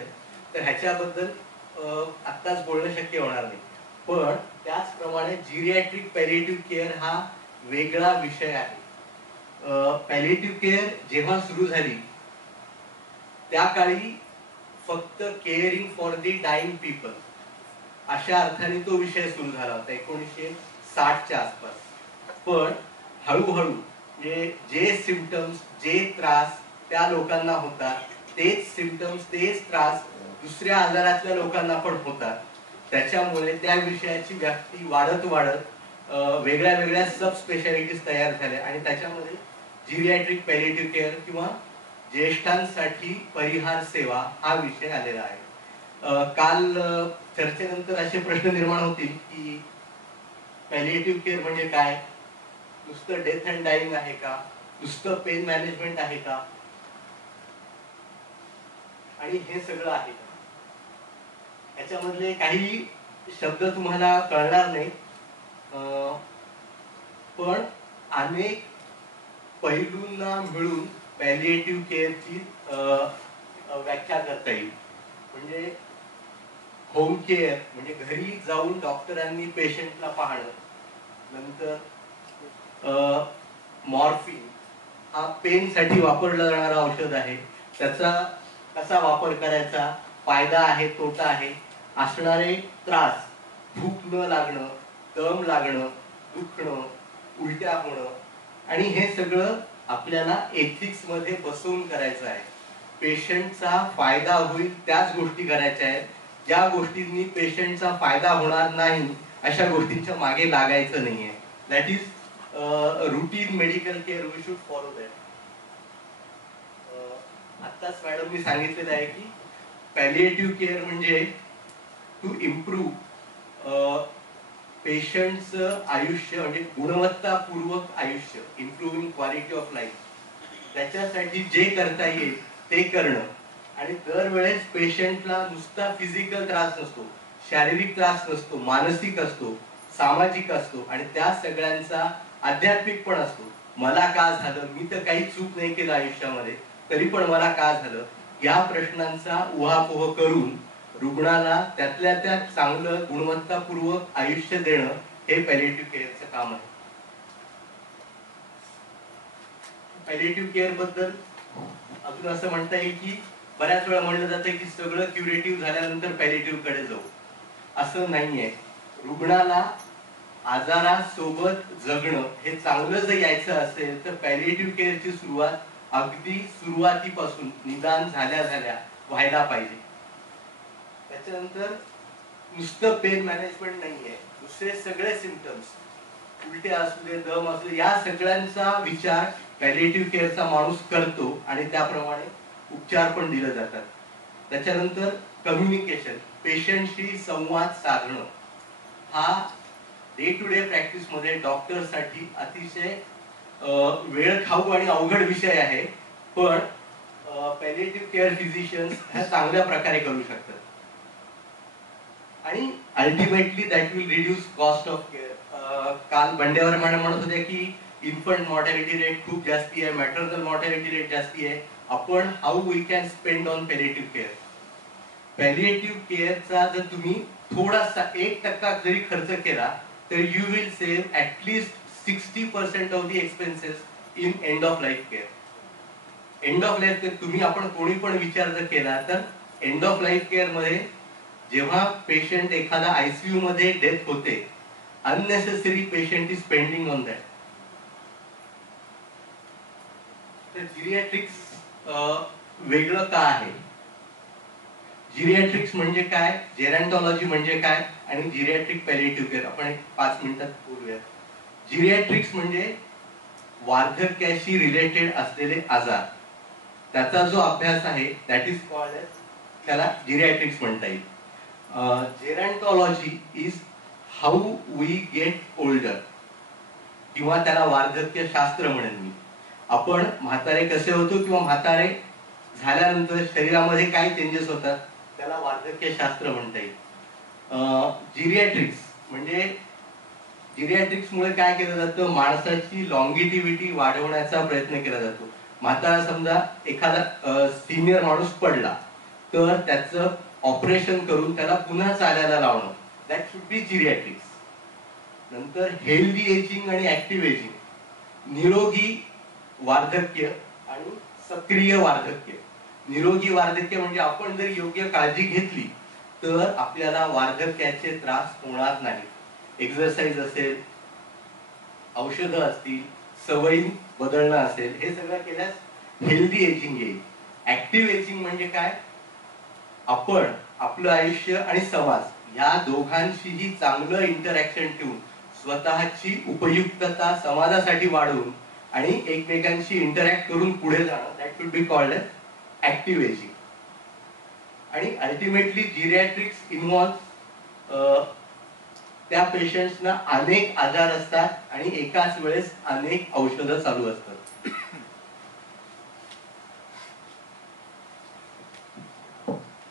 तर ह्याच्याबद्दल आत्ताच बोलणं शक्य होणार नाही. पण त्याचप्रमाणे जिरियाट्रिक पॅलिएटिव्ह केअर हा वेगळा विषय आहे. पॅलिएटिव्ह केअर जेव्हा सुरू झाली त्या काळी फक्त caring for the dying people अशा अर्थाने तो विषय सुरू झाला होता 1960च्या आसपास. पण हळूहळू जे सिम्पटम्स, जे त्रास त्या लोकांना होतात, तेच सिम्पटम्स, तेच त्रास दुसऱ्या आजारातल्या लोकांना पण होतात. त्याच्यामुळे त्या विषयाची व्याप्ती वाढत वाढत वेगळ्या वेगळ्या सब स्पेशालिटीज तयार झाल्या आणि त्याच्यामध्ये जिरियाट्रिक पॅलिएटिव्ह केअर किंवा ज्येष्ठांसाठी परिहार सेवा हा विषय आलेला आहे. काल चर्चेनंतर असे प्रश्न निर्माण होतील की पॅलिएटिव्ह केअर म्हणजे काय? नुसतं डेथ अँड डाईंग आहे का? नुसतं पेन मॅनेजमेंट आहे का? आणि हे सगळं आहे का? याच्यामधले काही शब्द तुम्हाला कळणार नाही, पण अनेक पैलूंना मिळून पॅलिएटिव्ह केअरची व्याख्या करता येईल. म्हणजे होम केअर म्हणजे घरी जाऊन डॉक्टरांनी पेशंटला पाहणं. नंतर मॉर्फिन हा पेनसाठी वापरला जाणारा औषध आहे, त्याचा कसा वापर करायचा, फायदा आहे, तोटा आहे, असणारे त्रास, भूक न लागणं, दम लागणं, दुखणं, उलट्या होणं, आणि हे सगळं आपल्याला एथिक्स मध्ये बसवून करायचं आहे. पेशंटचा फायदा होईल त्याच गोष्टी करायच्या आहेत. ज्या गोष्टींनी पेशंटचा फायदा होणार नाही अशा गोष्टींच्या मागे लागायचं नाहीये. That is routine medical care, we should follow that. आत्ताच मॅडमनी सांगितलेलं आहे की पॅलिएटिव्ह केअर म्हणजे टू इम्प्रूव्ह पेशंटचं आयुष्य, म्हणजे गुणवत्तापूर्वक आयुष्य, इम्प्रूव्हिंग क्वालिटी ऑफ लाईफ. त्याच्यासाठी जे करता येईल ते करणं. आणि दरवेळेस पेशंटला नुसता फिजिकल त्रास नसतो, शारीरिक त्रास नसतो, मानसिक असतो, सामाजिक असतो, आणि त्या सगळ्यांचा आध्यात्मिक पण असतो. मला का झालं, मी तर काही चूक नाही केलं आयुष्यामध्ये, तरी पण मला का झालं, या प्रश्नांचा उहापोह करून रुग्णाला त्यातल्या त्यात चांगलं गुणवत्तापूर्वक आयुष्य देणं हे पॅलिएटिव्ह केअरचं काम आहे. पॅलिएटिव्ह केअर बद्दल अजून असं म्हणता येईल की बऱ्याच वेळा म्हणलं जातं की सगळं क्युरेटिव्ह झाल्यानंतर पॅलिएटिव्ह कडे जाऊ. असं नाहीये. रुग्णाला आजारासोबत जगणं हे चांगलं जर यायचं असेल तर पॅलिएटिव्ह केअरची सुरुवात अगदी सुरुवातीपासून निदान झाल्या झाल्या व्हायला पाहिजे. त्याच्यानंतर नुसतं पेन मॅनेजमेंट नाहीये, दुसरे सगळे सिम्पटम्स, उलटे असू दे, दम असू दे, या सगळ्यांचा विचार पॅलिएटिव्ह केअरचा माणूस करतो आणि त्याप्रमाणे उपचार पण दिले जातात. त्याच्यानंतर कम्युनिकेशन, पेशंटशी संवाद साधणं हा डे टू डे प्रॅक्टिस मध्ये डॉक्टरसाठी अतिशय वेळ खाऊ आणि अवघड विषय आहे, पण पॅलिएटिव्ह केअर फिजिशियन्स ह्या चांगल्या प्रकारे करू शकतात. आणि ultimately that will reduce cost of care. काल बंडेवर मॅडम म्हणत होते की इन्फंट मॉर्टॅलिटी रेट खूप जास्ती आहे, मॅटर्नल मॉर्टॅलिटी रेट जास्ती आहे. आपण how we can spend on palliative care. Palliative केअरचा जर तुम्ही थोडासा 1% जरी खर्च केला तर you will save at least 60% of the expenses in end of life care. End of life care तुम्ही आपण कोणी पण विचार जर केला तर एंड ऑफ लाईफ केअर मध्ये जेव्हा पेशंट एखादा आयसीयू मध्ये डेथ होते, unnecessary patient is spending on that. तर जिरियाट्रिक्स वेगळं का आहे? जिरियाट्रिक्स म्हणजे काय, जेरंटॉलॉजी म्हणजे काय, आणि जिरियाट्रिक पॅलिएटिव्ह केअर आपण 5 मिनिटात बोलूया. जिरियाट्रिक्स म्हणजे वार्धक्याशी रिलेटेड असलेले आजार, त्याचा जो अभ्यास आहे दॅट इज कॉल्ड एज, त्याला जिरियाट्रिक्स म्हणता येईल. Gerontology is how we get older, किंवा त्याला वार्धक्य शास्त्र म्हणेन मी. आपण म्हातारे कसे होतो किंवा म्हातारे झाल्यानंतर शरीरामध्ये काय चेंजेस होतात त्याला वार्धक्य शास्त्र म्हणता येईल. जिरियाट्रिक्स म्हणजे जिरियाट्रिक्समुळे काय केलं जातं, माणसाची लॉंगिटिव्हिटी वाढवण्याचा प्रयत्न केला जातो. म्हातारा समजा एखादा सिनियर माणूस पडला तर त्याचं ऑपरेशन करून त्याला पुन्हा चालायला लावणं, दॅट शुड बी जिरियाट्रिक्स. नंतर हेल्दी एजिंग आणि ऍक्टिव्ह एजिंग, निरोगी वार्धक्य आणि सक्रिय वार्धक्य. निरोगी वार्धक्य म्हणजे आपण जर योग्य काळजी घेतली तर आपल्याला वार्धक्याचे त्रास होणार नाही. एक्सरसाइज असेल, औषधं असतील, सवयी बदलणं असेल, हे सगळं केल्यास हेल्दी एजिंग येईल. ऍक्टिव्ह एजिंग म्हणजे काय, आपण आपलं आयुष्य आणि समाज या दोघांशीही चांगलं इंटरॅक्शन ठेवून स्वतःची उपयुक्तता समाजासाठी वाढवून आणि एकमेकांशी इंटरॅक्ट करून पुढे जाणं, that should be called as active ageing. आणि अल्टिमेटली जिरियाट्रिक्स इन्व्हॉल्व त्या पेशंट्सना अनेक आजार असतात आणि एकाच वेळेस अनेक औषधं चालू असतात.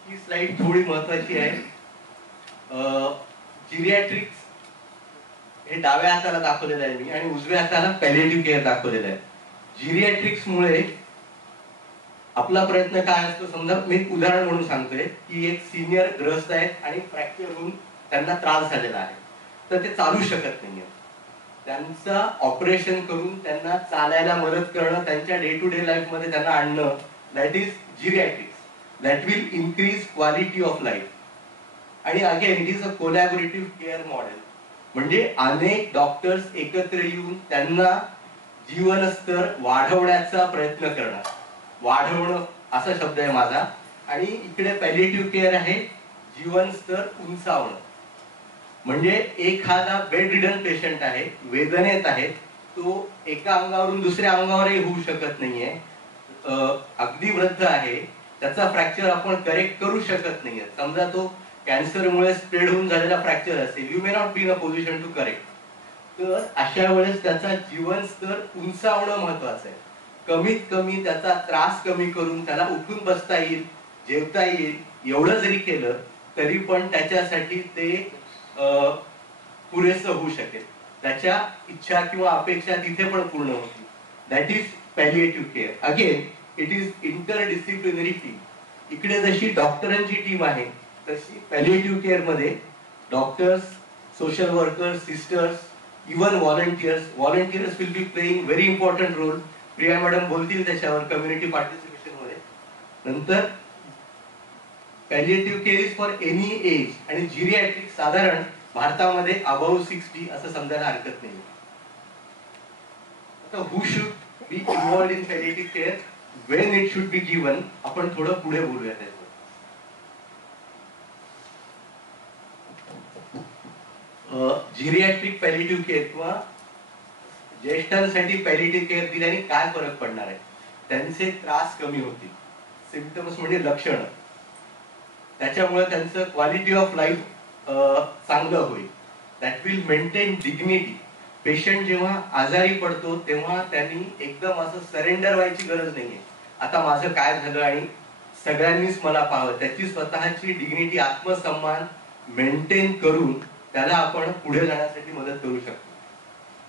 ही स्लाइड थोडी महत्वाची आहे. जिरियाट्रिक्स हे डाव्या हाताला दाखवलेलं आहे मी आणि उजव्या हाताला पॅलिएटिव्ह केअर दाखवलेलं आहे. जिरियाट्रिक्स मुळे आपला प्रयत्न काय असतो, समजा मी एक उदाहरण म्हणून सांगतोय की एक सिनियर ग्रस्त आहेत आणि फ्रॅक्चर होऊन त्यांना त्रास झालेला आहे, तर ते चालू शकत नाहीये. त्यांचं ऑपरेशन करून त्यांना चालायला मदत करणं, त्यांच्या डे टू डे लाईफ मध्ये त्यांना आणणं, that is geriatrics. That will increase quality of life. आणि again it is a collaborative care model, म्हणजे अनेक डॉक्टर्स एकत्र येऊन त्यांना जीवन स्तर वाढवण्याचा प्रयत्न करणं. वाढवणं असा शब्द आहे माझा. आणि इकडे पॅलिएटिव्ह केअर आहे जीवन स्तर उंचावणं. म्हणजे एखादा बेड रिडन पेशंट आहे, वेदनेत आहे, तो एका अंगावरून दुसऱ्या अंगावरही होऊ शकत नाहीये, अगदी वृद्ध आहे, त्याचा फ्रॅक्चर आपण करेक्ट करू शकत नाहीये. समजा तो कॅन्सरमुळे स्प्रेड होऊन झालेला फ्रॅक्चर असेल, you may not be in a position to correct. तर अशा वेळेस त्याचा जीवन स्तर उंचावणं महत्वाचं आहे. कमीत कमी त्याचा त्रास कमी करून त्याला उठून बसता येईल, जेवता येईल, एवढं जरी केलं तरी पण त्याच्यासाठी ते पुरेसं होऊ शकेल. त्याच्या इच्छा किंवा अपेक्षा तिथे पण पूर्ण होतील. That is palliative care. Again it is interdisciplinary team. इकडे जशी डॉक्टरांची टीम आहे तशी पॅलिएटिव्ह केअर मध्ये doctors, social workers, sisters, even volunteers will be playing very important role. Priya madam बोलतील त्याच्यावर कम्युनिटी पार्टिसिपेशन मध्ये. नंतर palliative care is for any age आणि जिरियाट्रिक्स साधारण भारतामध्ये अबाव 60 असं समजायला हरकत नाही. आता who should be involved in palliative care, when it should be given, आपण थोडं पुढे बोलूया त्याच्यावर. जिरियाट्रिक पॅलिएटिव्ह केअर किंवा ज्येष्ठांसाठी पॅलिएटिव्ह केअर दिल्याने काय फरक पडणार आहे, त्यांचे त्रास कमी होतील. सिम्पटम्स म्हणजे लक्षणं, त्याच्यामुळे त्यांचं क्वालिटी ऑफ लाईफ चांगलं होईल. That will maintain dignity. Patient जेव्हा आजारी पडतो तेव्हा त्यांनी एकदम असं सरेंडर व्हायची गरज नाहीये, आता माझं काय झालं आणि सगळ्यांनीच मला पाहावं. त्याची स्वतःची डिग्निटी, आत्मसन्मान मेंटेन करून त्याला आपण पुढे जाण्यासाठी मदत करू शकतो.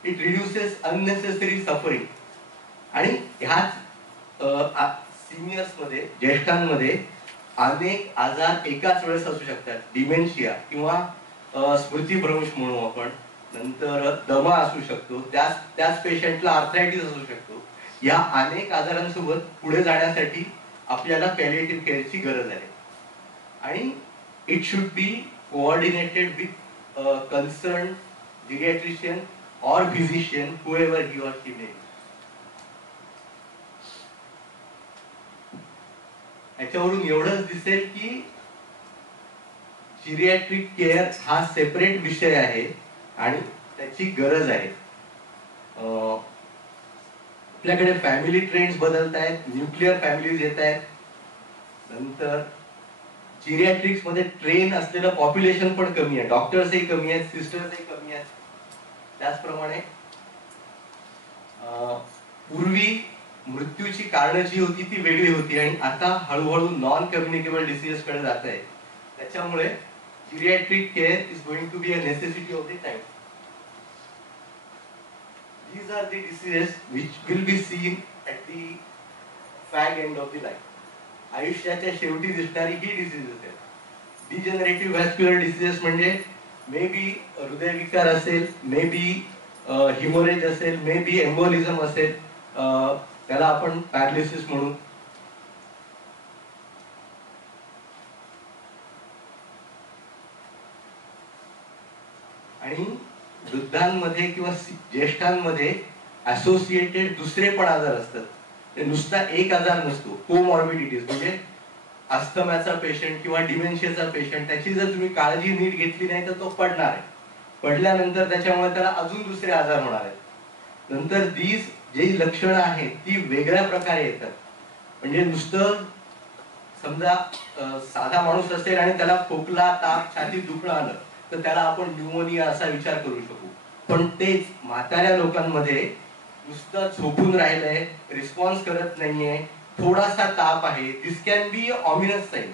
It reduces unnecessary suffering. आणि ह्याच सिनियर्स मध्ये, ज्येष्ठांमध्ये अनेक आजार एकाच वेळेस असू शकतात. डिमेन्शिया किंवा स्मृतिभ्रंश म्हणू आपण, नंतर दमा असू शकतो, त्याच पेशंटला आर्थरायटिस असू शकतो. या अनेक आजारांसोबत पुढे जाण्यासाठी आपल्याला पॅलिएटिव्ह केअरची गरज आहे. आणि it should be coordinated with concern geriatrician or physician, whoever he or she may be. याच्यावरून एवढंच दिसेल की जिरियाट्रिक केअर हा सेपरेट विषय आहे आणि त्याची गरज आहे. आपल्याकडे फॅमिली ट्रेंड्स बदलत आहेत, न्यूक्लिअर फॅमिलीज येत आहेत. नंतर जिरियाट्रिक्स मध्ये ट्रेन असलेलं पॉप्युलेशन पण कमी आहे, डॉक्टर्सही कमी आहेत, सिस्टर्सही कमी आहेत. त्याचप्रमाणे पूर्वी मृत्यूची कारणं जी होती ती वेगळी होती आणि आता हळूहळू नॉन कम्युनिकेबल डिसीजेस कडे जात आहे. त्याच्यामुळे geriatric care is going to be a necessity of the time. These are the diseases which will be seen at the fag end of the life. आयुष्याच्या शेवटी दिसणारी ही डिसीजेस आहेत. डिजनरेटिव्ह व्हॅस्क्युलर डिसीजेस म्हणजे may be हृदयविकार असेल, may be haemorrhage असेल, may be embolism असेल, त्याला आपण पॅरालिसिस म्हणू. आणि वृद्धांमध्ये किंवा ज्येष्ठांमध्ये असोसिएटेड दुसरे पण आजार असतात. ते नुसता एक आजार नसतो, कोमॉर्बिडिटीज म्हणजे अस्थमाचा पेशंट किंवा डिमेन्शियाचा पेशंट, त्याची जर तुम्ही काळजी नीट घेतली नाही तर तो पडणार आहे. पडल्यानंतर त्याच्यामुळे त्याला अजून दुसरे आजार होणार आहेत. नंतर जी लक्षणं आहेत ती वेगळ्या प्रकारे येतात. म्हणजे नुसतं समजा साधा माणूस असेल आणि त्याला खोकला, ताप, छातीत दुखणं आलं तर त्याला आपण न्यूमोनिया असा विचार करू शकू. पण तेच म्हाताऱ्या लोकांमध्ये नुसतं झोपून राहिलंय, रिस्पॉन्स करत नाहीये, थोडासा ताप आहे, दिस कॅन बी ऑमिनस साईन.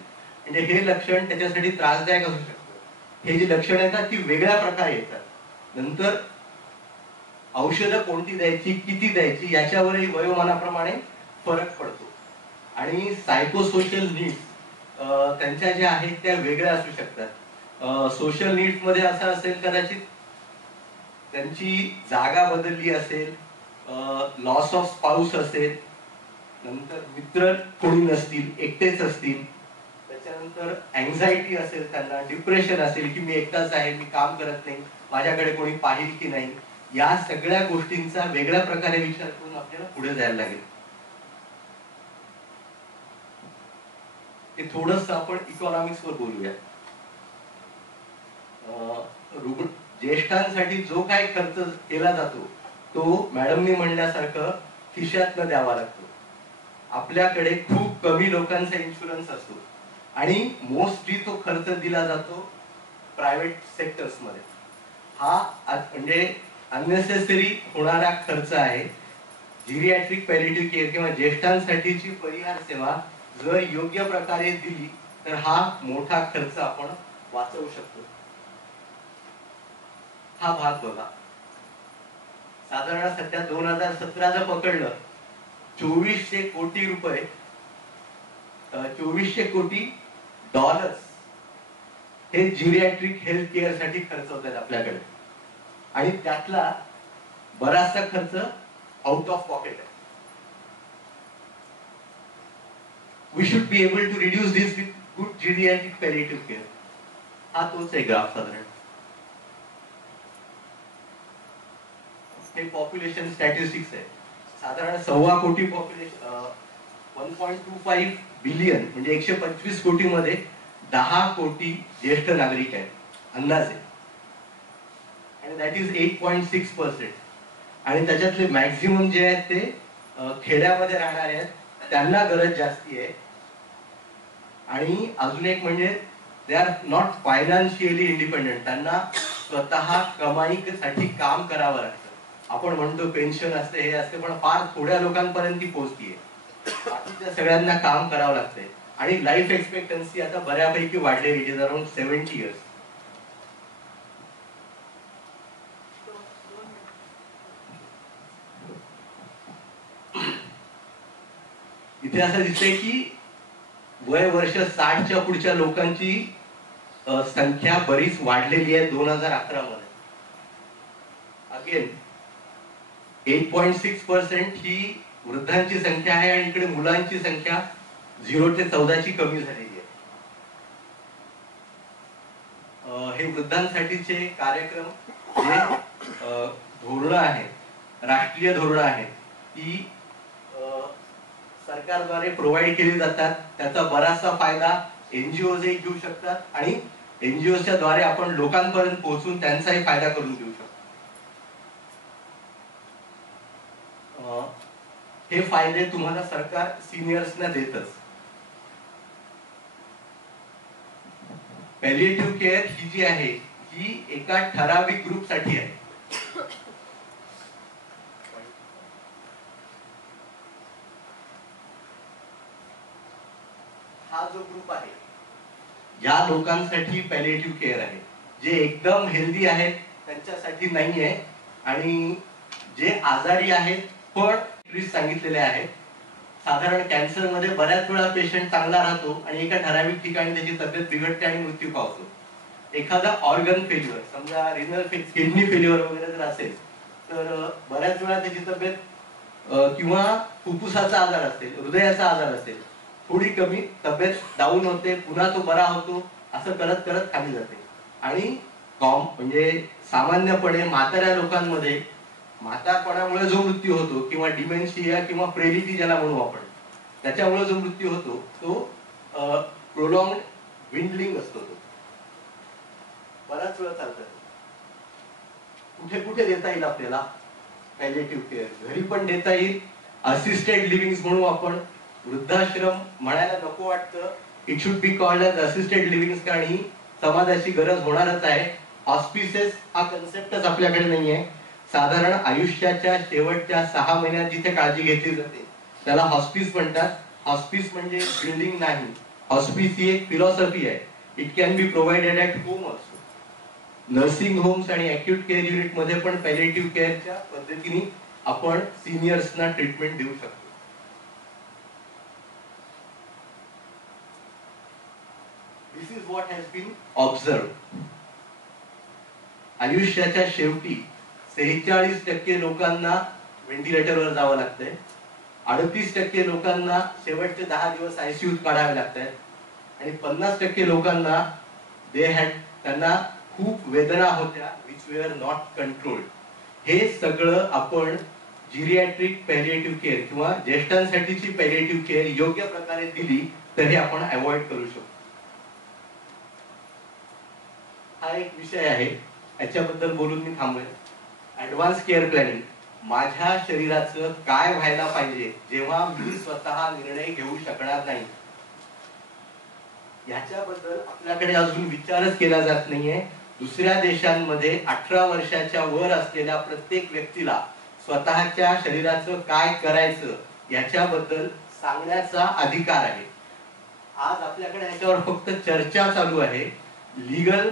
म्हणजे हे लक्षण त्याच्यासाठी त्रासदायक असू शकतं. हे जी लक्षणं येतात ती वेगळ्या प्रकारे येतात. नंतर औषधं कोणती द्यायची, किती द्यायची याच्यावरही वयोमानाप्रमाणे फरक पडतो. आणि सायकोसोशल नीड्स त्यांच्या ज्या आहेत त्या वेगळ्या असू शकतात. सोशल नीड्स मध्ये असं असेल कदाचित त्यांची जागा बदलली असेल, लॉस ऑफ स्पाऊस असेल, नंतर मित्र कोणी नसतील, एकटेच असतील, त्याच्यानंतर अँझायटी असेल, त्यांना डिप्रेशन असेल की मी एकटाच आहे, मी काम करत नाही, माझ्याकडे कोणी पाहिल की नाही. या सगळ्या गोष्टींचा वेगळ्या प्रकारे विचार करून आपल्याला पुढे जायला लागेल. ते थोडंसं आपण इकॉनॉमिक्स वर बोलूया. ज्येष्ठांसाठी जो काय खर्च केला जातो तो मॅडमनी म्हणल्यासारखं खिशातनं द्यावा लागतो. आपल्याकडे खूप कमी लोकांचा इन्शुरन्स असतो आणि मोस्टली तो खर्च दिला जातो प्रायव्हेट सेक्टर्स मध्ये. हा म्हणजे अननेसेसरी होणारा खर्च आहे. जिरियाट्रिक पॅलिएटिव्ह केअर किंवा ज्येष्ठांसाठीची परिहार सेवा जर योग्य प्रकारे दिली तर हा मोठा खर्च आपण वाचवू शकतो. हा भाग बघा. साधारण सध्या 2017 जर पकडलं 2400 कोटी रुपये, 2400 कोटी डॉलर्स हे जिरियाट्रिक हेल्थ केअर साठी खर्च होतात आपल्याकडे. आणि त्यातला बराचसा खर्च आउट ऑफ पॉकेट आहे. We should be able to reduce this with good geriatric palliative care. हा तोच आहे ग्राफ. साधारण हे पॉप्युलेशन स्टॅटिस्टिक्स आहे. साधारण 1.25 कोटी पॉप्युलेशन, 1.25 बिलियन म्हणजे 125 कोटी मध्ये 10 कोटी ज्येष्ठ नागरिक आहेत अंदाजे. आणि दॅट इज 8.6%. आणि त्याच्यातले मॅक्झिमम जे आहेत ते खेड्यामध्ये राहणारे आहेत, त्यांना गरज जास्ती आहे. आणि अजून एक म्हणजे they are not financially independent. त्यांना स्वतः कमाईसाठी काम करावं लागतं. आपण म्हणतो पेन्शन असते, हे असते, पण फार थोड्या लोकांपर्यंत ती पोहोचतीये. बाकीच्या सगळ्यांना काम करावं लागतंय. आणि लाईफ एक्सपेक्टन्सी आता बऱ्यापैकी वाढलेली, इट इज अराउंड 70 इयर्स. इथे असं दिसतंय की वय वर्ष 60च्या पुढच्या लोकांची संख्या बरीच वाढलेली आहे 2011 मध्ये. अगेन 8.6% ही वृद्धांची संख्या आहे आणि इकडे मुलांची संख्या 0 ते 14 ची कमी झालेली आहे. हे वृद्धांसाठीचे कार्यक्रम जे धोरणं आहेत, राष्ट्रीय धोरणं आहेत, ती सरकारद्वारे प्रोव्हाइड केली जातात. त्याचा बराचसा फायदा एनजीओजही घेऊ शकतात आणि एनजीओच्या द्वारे आपण लोकांपर्यंत पोहोचून त्यांचाही फायदा करून घेऊ शकतो. हे फायदे तुम्हाला सरकार सिनियर्सना देतच. पॅलिएटिव्ह केअर ही जी आहे ही एका ठराविक ग्रुप साठी आहे. हा जो ग्रुप आहे ज्या लोकांसाठी पॅलिएटिव्ह केअर आहे, जे एकदम हेल्दी आहेत त्यांच्यासाठी नाही आहे, आणि जे आजारी आहेत पण रिस्क सांगितलेले आहेत. साधारण कॅन्सर मध्ये बऱ्याच वेळा पेशंट चांगला राहतो आणि एका ठराविक ठिकाणी त्याची तब्येत बिघडते आणि मृत्यू पावतो. एखादा ऑर्गन फेल्युअर, समजा रिनल किडनी फेल्युअर वगैरे जर असेल तर बऱ्याच वेळा त्याची तब्येत किंवा फुफ्फुसाचा आजार असेल, हृदयाचा आजार असेल, थोडी कमी तब्येत डाऊन होते, पुन्हा तो बरा होतो, असं करत करत खाली जाते. आणि म्हणजे सामान्यपणे म्हाताऱ्या लोकांमध्ये म्हातारपणामुळे जो मृत्यू होतो किंवा डिमेन्शिया किंवा प्रेरिटी ज्याला म्हणू आपण, त्याच्यामुळे जो मृत्यू होतो तो प्रोलॉंग्ड विंडलिंग असतो. तो बराच वेळ चालतो. कुठे कुठे देता येईल आपल्याला पॅलिएटिव्ह केअर? घरी पण देता येईल, असिस्टेड लिव्हिंग म्हणू आपण. वृद्धाश्रम म्हणायला नको वाटतं, it should be called as assisted living, कारण ही समाजाची गरज होणारच आहे. हॉस्पिसेस हा कन्सेप्टच आपल्याकडे नाही आहे. साधारण आयुष्याच्या शेवटच्या 6 महिन्यात जिथे काळजी घेतली जाते त्याला हॉस्पिस म्हणतात. हॉस्पिस म्हणजे बिल्डिंग नाही, हॉस्पिस ही एक फिलॉसॉफी आहे. It can be provided at home also. Nursing homes आणि अॅक्यूट केअर युनिट मध्ये पण पॅलिएटिव्ह केअरच्या पद्धतीने आपण सिनियर्सना ट्रीटमेंट देऊ शकतो. This is what has been observe. आयुष्याच्या शेवटी 46% लोकांना व्हेंटिलेटरवर जावं लागतंय, 38% लोकांना शेवटचे 10 दिवस आयसीयूत काढावे लागत आहेत, आणि 50% लोकांना त्यांना खूप वेदना होत्या विच वेअर नॉट कंट्रोल्ड. हे सगळं आपण जिरियाट्रिक पॅलिएटिव्ह केअर किंवा ज्येष्ठांसाठीची पॅलिएटिव्ह केअर योग्य प्रकारे दिली तर हे आपण अवॉइड करू शकतो. हा एक विषय आहे, याच्याबद्दल बोलून मी थांबवेन. Advance care planning. माझ्या शरीराचं काय व्हायला पाहिजे जेव्हा मी स्वतः निर्णय घेऊ शकणार नाही, याच्याबद्दल आपल्याकडे अजून विचारच केला जात नाहीये. दुसऱ्या देशांमध्ये 18 वर्षाच्या वर असलेल्या प्रत्येक व्यक्तीला स्वतःच्या शरीराचं काय करायचं याच्याबद्दल सांगण्याचा अधिकार आहे. आज आपल्याकडे याच्यावर फक्त चर्चा चालू आहे. Legal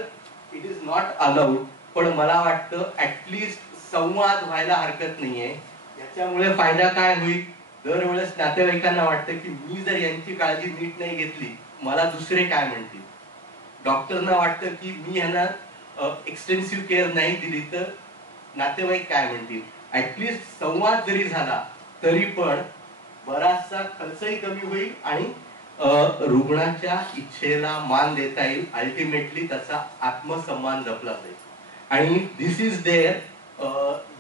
it is not allowed, पण मला वाटतं ऍटलिस्ट संवाद व्हायला हरकत नाहीये. याच्यामुळे फायदा काय होईल? दरवेळेस नातेवाईकांना वाटतं की मी जर यांची काळजी नीट नाही घेतली मला दुसरे काय म्हणतील. डॉक्टरना वाटतं की मी यांना एक्सटेन्सिव्ह केअर नाही दिली तर नातेवाईक काय म्हणतील. ऍटलिस्ट संवाद जरी झाला तरी पण बराचसा खर्चही कमी होईल आणि रुग्णाच्या इच्छेला मान देता येईल. अल्टिमेटली त्याचा आत्मसन्मान जपला जाईल. आणि दिस इज देअर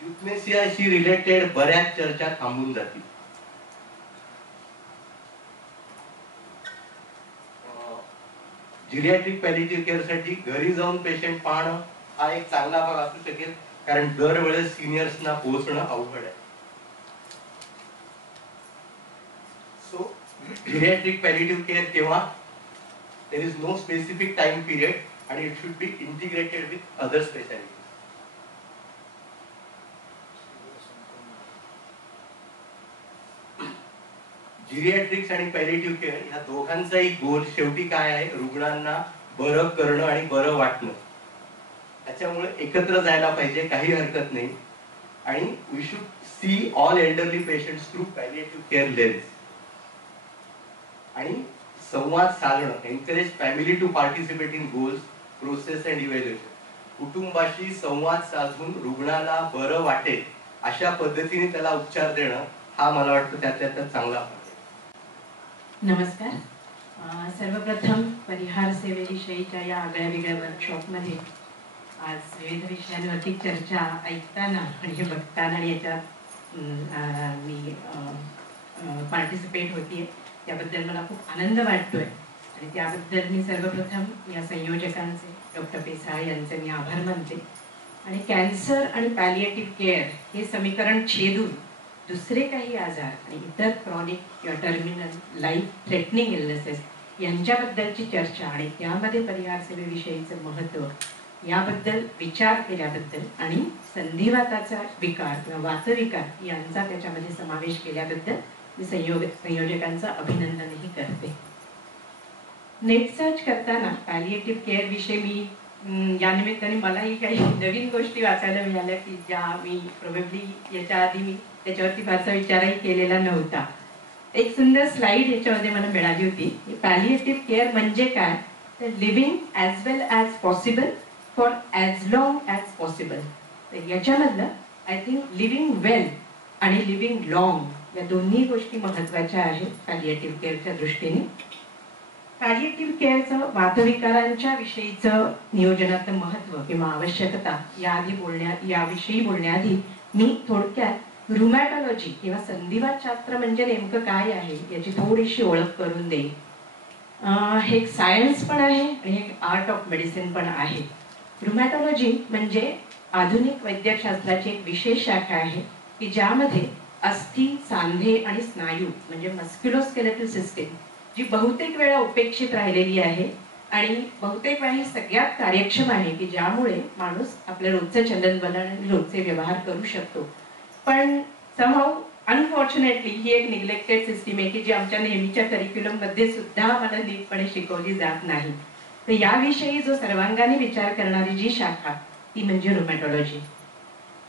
युथनेसियाशी रिलेटेड बऱ्याच चर्चा थांबून जातील. जिरियाट्रिक पॅलिएटिव्ह केअर साठी घरी जाऊन पेशंट पाहणं हा एक चांगला भाग असू शकेल, कारण दरवेळेस सिनियर्सना पोहोचणं अवघड आहे. सो जिरियाट्रिक पॅलिएटिव्ह केअर केव्हा? There is no specific time period आणि it should be integrated with other specialities. Geriatrics आणि पॅलिएटिव्ह केअर ह्या दोघांचाही गोल शेवटी काय आहे? रुग्णांना बरं करणं आणि बरं वाटणं. त्याच्यामुळे एकत्र जायला पाहिजे, काही हरकत नाही. आणि we should see all elderly patients through palliative care lens. आणि संवाद साधणं, encourage family to participate in goals, process and evaluation. कुटुंबाशी संवाद साधून रुग्णाला बरं वाटेल अशा पद्धतीने त्याला उपचार देणं हा मला वाटतं त्यात चांगला. नमस्कार. सर्वप्रथम परिहार सेवेविषयीच्या या आगळ्या वेगळ्या वर्कशॉपमध्ये आज विविध विषयांवरती चर्चा ऐकताना आणि हे बघताना आणि याच्यात मी पार्टिसिपेट होतीये त्याबद्दल मला खूप आनंद वाटतोय. आणि त्याबद्दल मी सर्वप्रथम या संयोजकांचे, डॉक्टर पेसाळ यांचे मी आभार मानते. आणि कॅन्सर आणि पॅलिएटिव्ह केअर हे समीकरण छेदून दुसरे काही आजार आणि इतर क्रॉनिक किंवा टर्मिनल लाईफ थ्रेटनिंग इलनेसेस यांच्याबद्दलची चर्चा आणि त्यामध्ये परिहार सेवेविषयीचं महत्त्व याबद्दल विचार केल्याबद्दल आणि संधिवाताचा विकार किंवा वातविकार यांचा त्याच्यामध्ये समावेश केल्याबद्दल मी संयोजकांचं अभिनंदनही करते. नेट सर्च करताना पॅलिएटिव्ह केअर विषयी मी या निमित्ताने मलाही काही नवीन गोष्टी वाचायला मिळाल्या की ज्या मी प्रोबेबली याच्या आधी मी त्याच्यावरती फारसा विचारही केलेला नव्हता. एक सुंदर स्लाइड याच्यामध्ये मला मिळाली होती. पॅलिएटिव्ह केअर म्हणजे काय, तर living as well as possible for as long as possible. तर याच्यामधलं आय थिंक लिव्हिंग वेल आणि लिव्हिंग लॉंग या दोन्ही गोष्टी महत्त्वाच्या आहेत पॅलिएटिव्ह केअरच्या दृष्टीने. पॅलिएटिव्ह केअरचं वातविकारांच्या विषयीचं नियोजनाचं महत्त्व किंवा आवश्यकता याविषयी बोलण्याआधी मी थोडक्यात रुमॅटॉलॉजी किंवा संधिवातशास्त्र म्हणजे नेमकं काय आहे याची थोडीशी ओळख करून देईन. हे एक सायन्स पण आहे आणि एक आर्ट ऑफ मेडिसिन पण आहे. रुमॅटॉलॉजी म्हणजे आधुनिक वैद्यकशास्त्राची एक विशेष शाखा आहे की ज्यामध्ये अस्थि, सांधे आणि स्नायू म्हणजे मस्क्युलोस्केलेटल सिस्टीम जी बहुतेक वेळा उपेक्षित राहिलेली आहे आणि बहुतेक वेळा ही सगळ्यात कार्यक्षम आहे की ज्यामुळे माणूस आपल्या रोजचं चलनवलन आणि रोजचे व्यवहार करू शकतो. पण समहाऊ अनफॉर्च्युनेटली ही एक निग्लेक्टेड सिस्टीम आहे की जी आमच्या नेहमीच्या करिक्युलम मध्ये सुद्धा आम्हाला नीटपणे शिकवली जात नाही. तर याविषयी जो सर्वांगाने विचार करणारी जी शाखा ती म्हणजे रुमॅटॉलॉजी.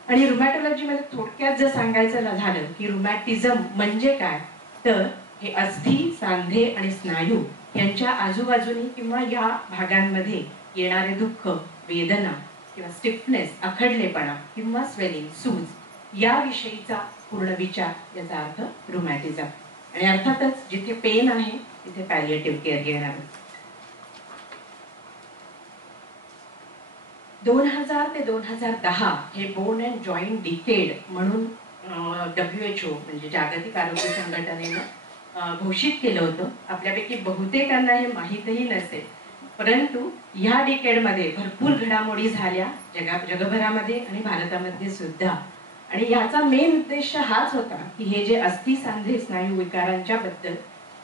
आणि रुमॅटॉलॉजीमध्ये थोडक्यात जर सांगायचं झालं की रुमॅटिझम म्हणजे काय, तर हे अस्थि, सांधे आणि स्नायू यांच्या आजूबाजूनी किंवा या भागांमध्ये येणारे दुःख, वेदना किंवा स्टिफनेस, आखडलेपणा किंवा स्वेलिंग, सूज याविषयीचा पूर्ण विचार याचा अर्थ रुमॅटिझम. आणि अर्थातच जिथे पेन आहे तिथे पॅलिएटिव्ह केअर येणार. 2000 ते 2010 हे बोन अँड जॉईंट डिकेड म्हणून WHO म्हणजे जागतिक आरोग्य संघटनेनं घोषित केलं होतं. आपल्यापैकी बहुतेकांना हे माहीतही नसेल, परंतु ह्या डिकेडमध्ये भरपूर घडामोडी झाल्या जगभरामध्ये आणि भारतामध्ये सुद्धा. आणि याचा मेन उद्देश हाच होता की हे जे अस्थि, सांधे, स्नायू विकारांच्या बद्दल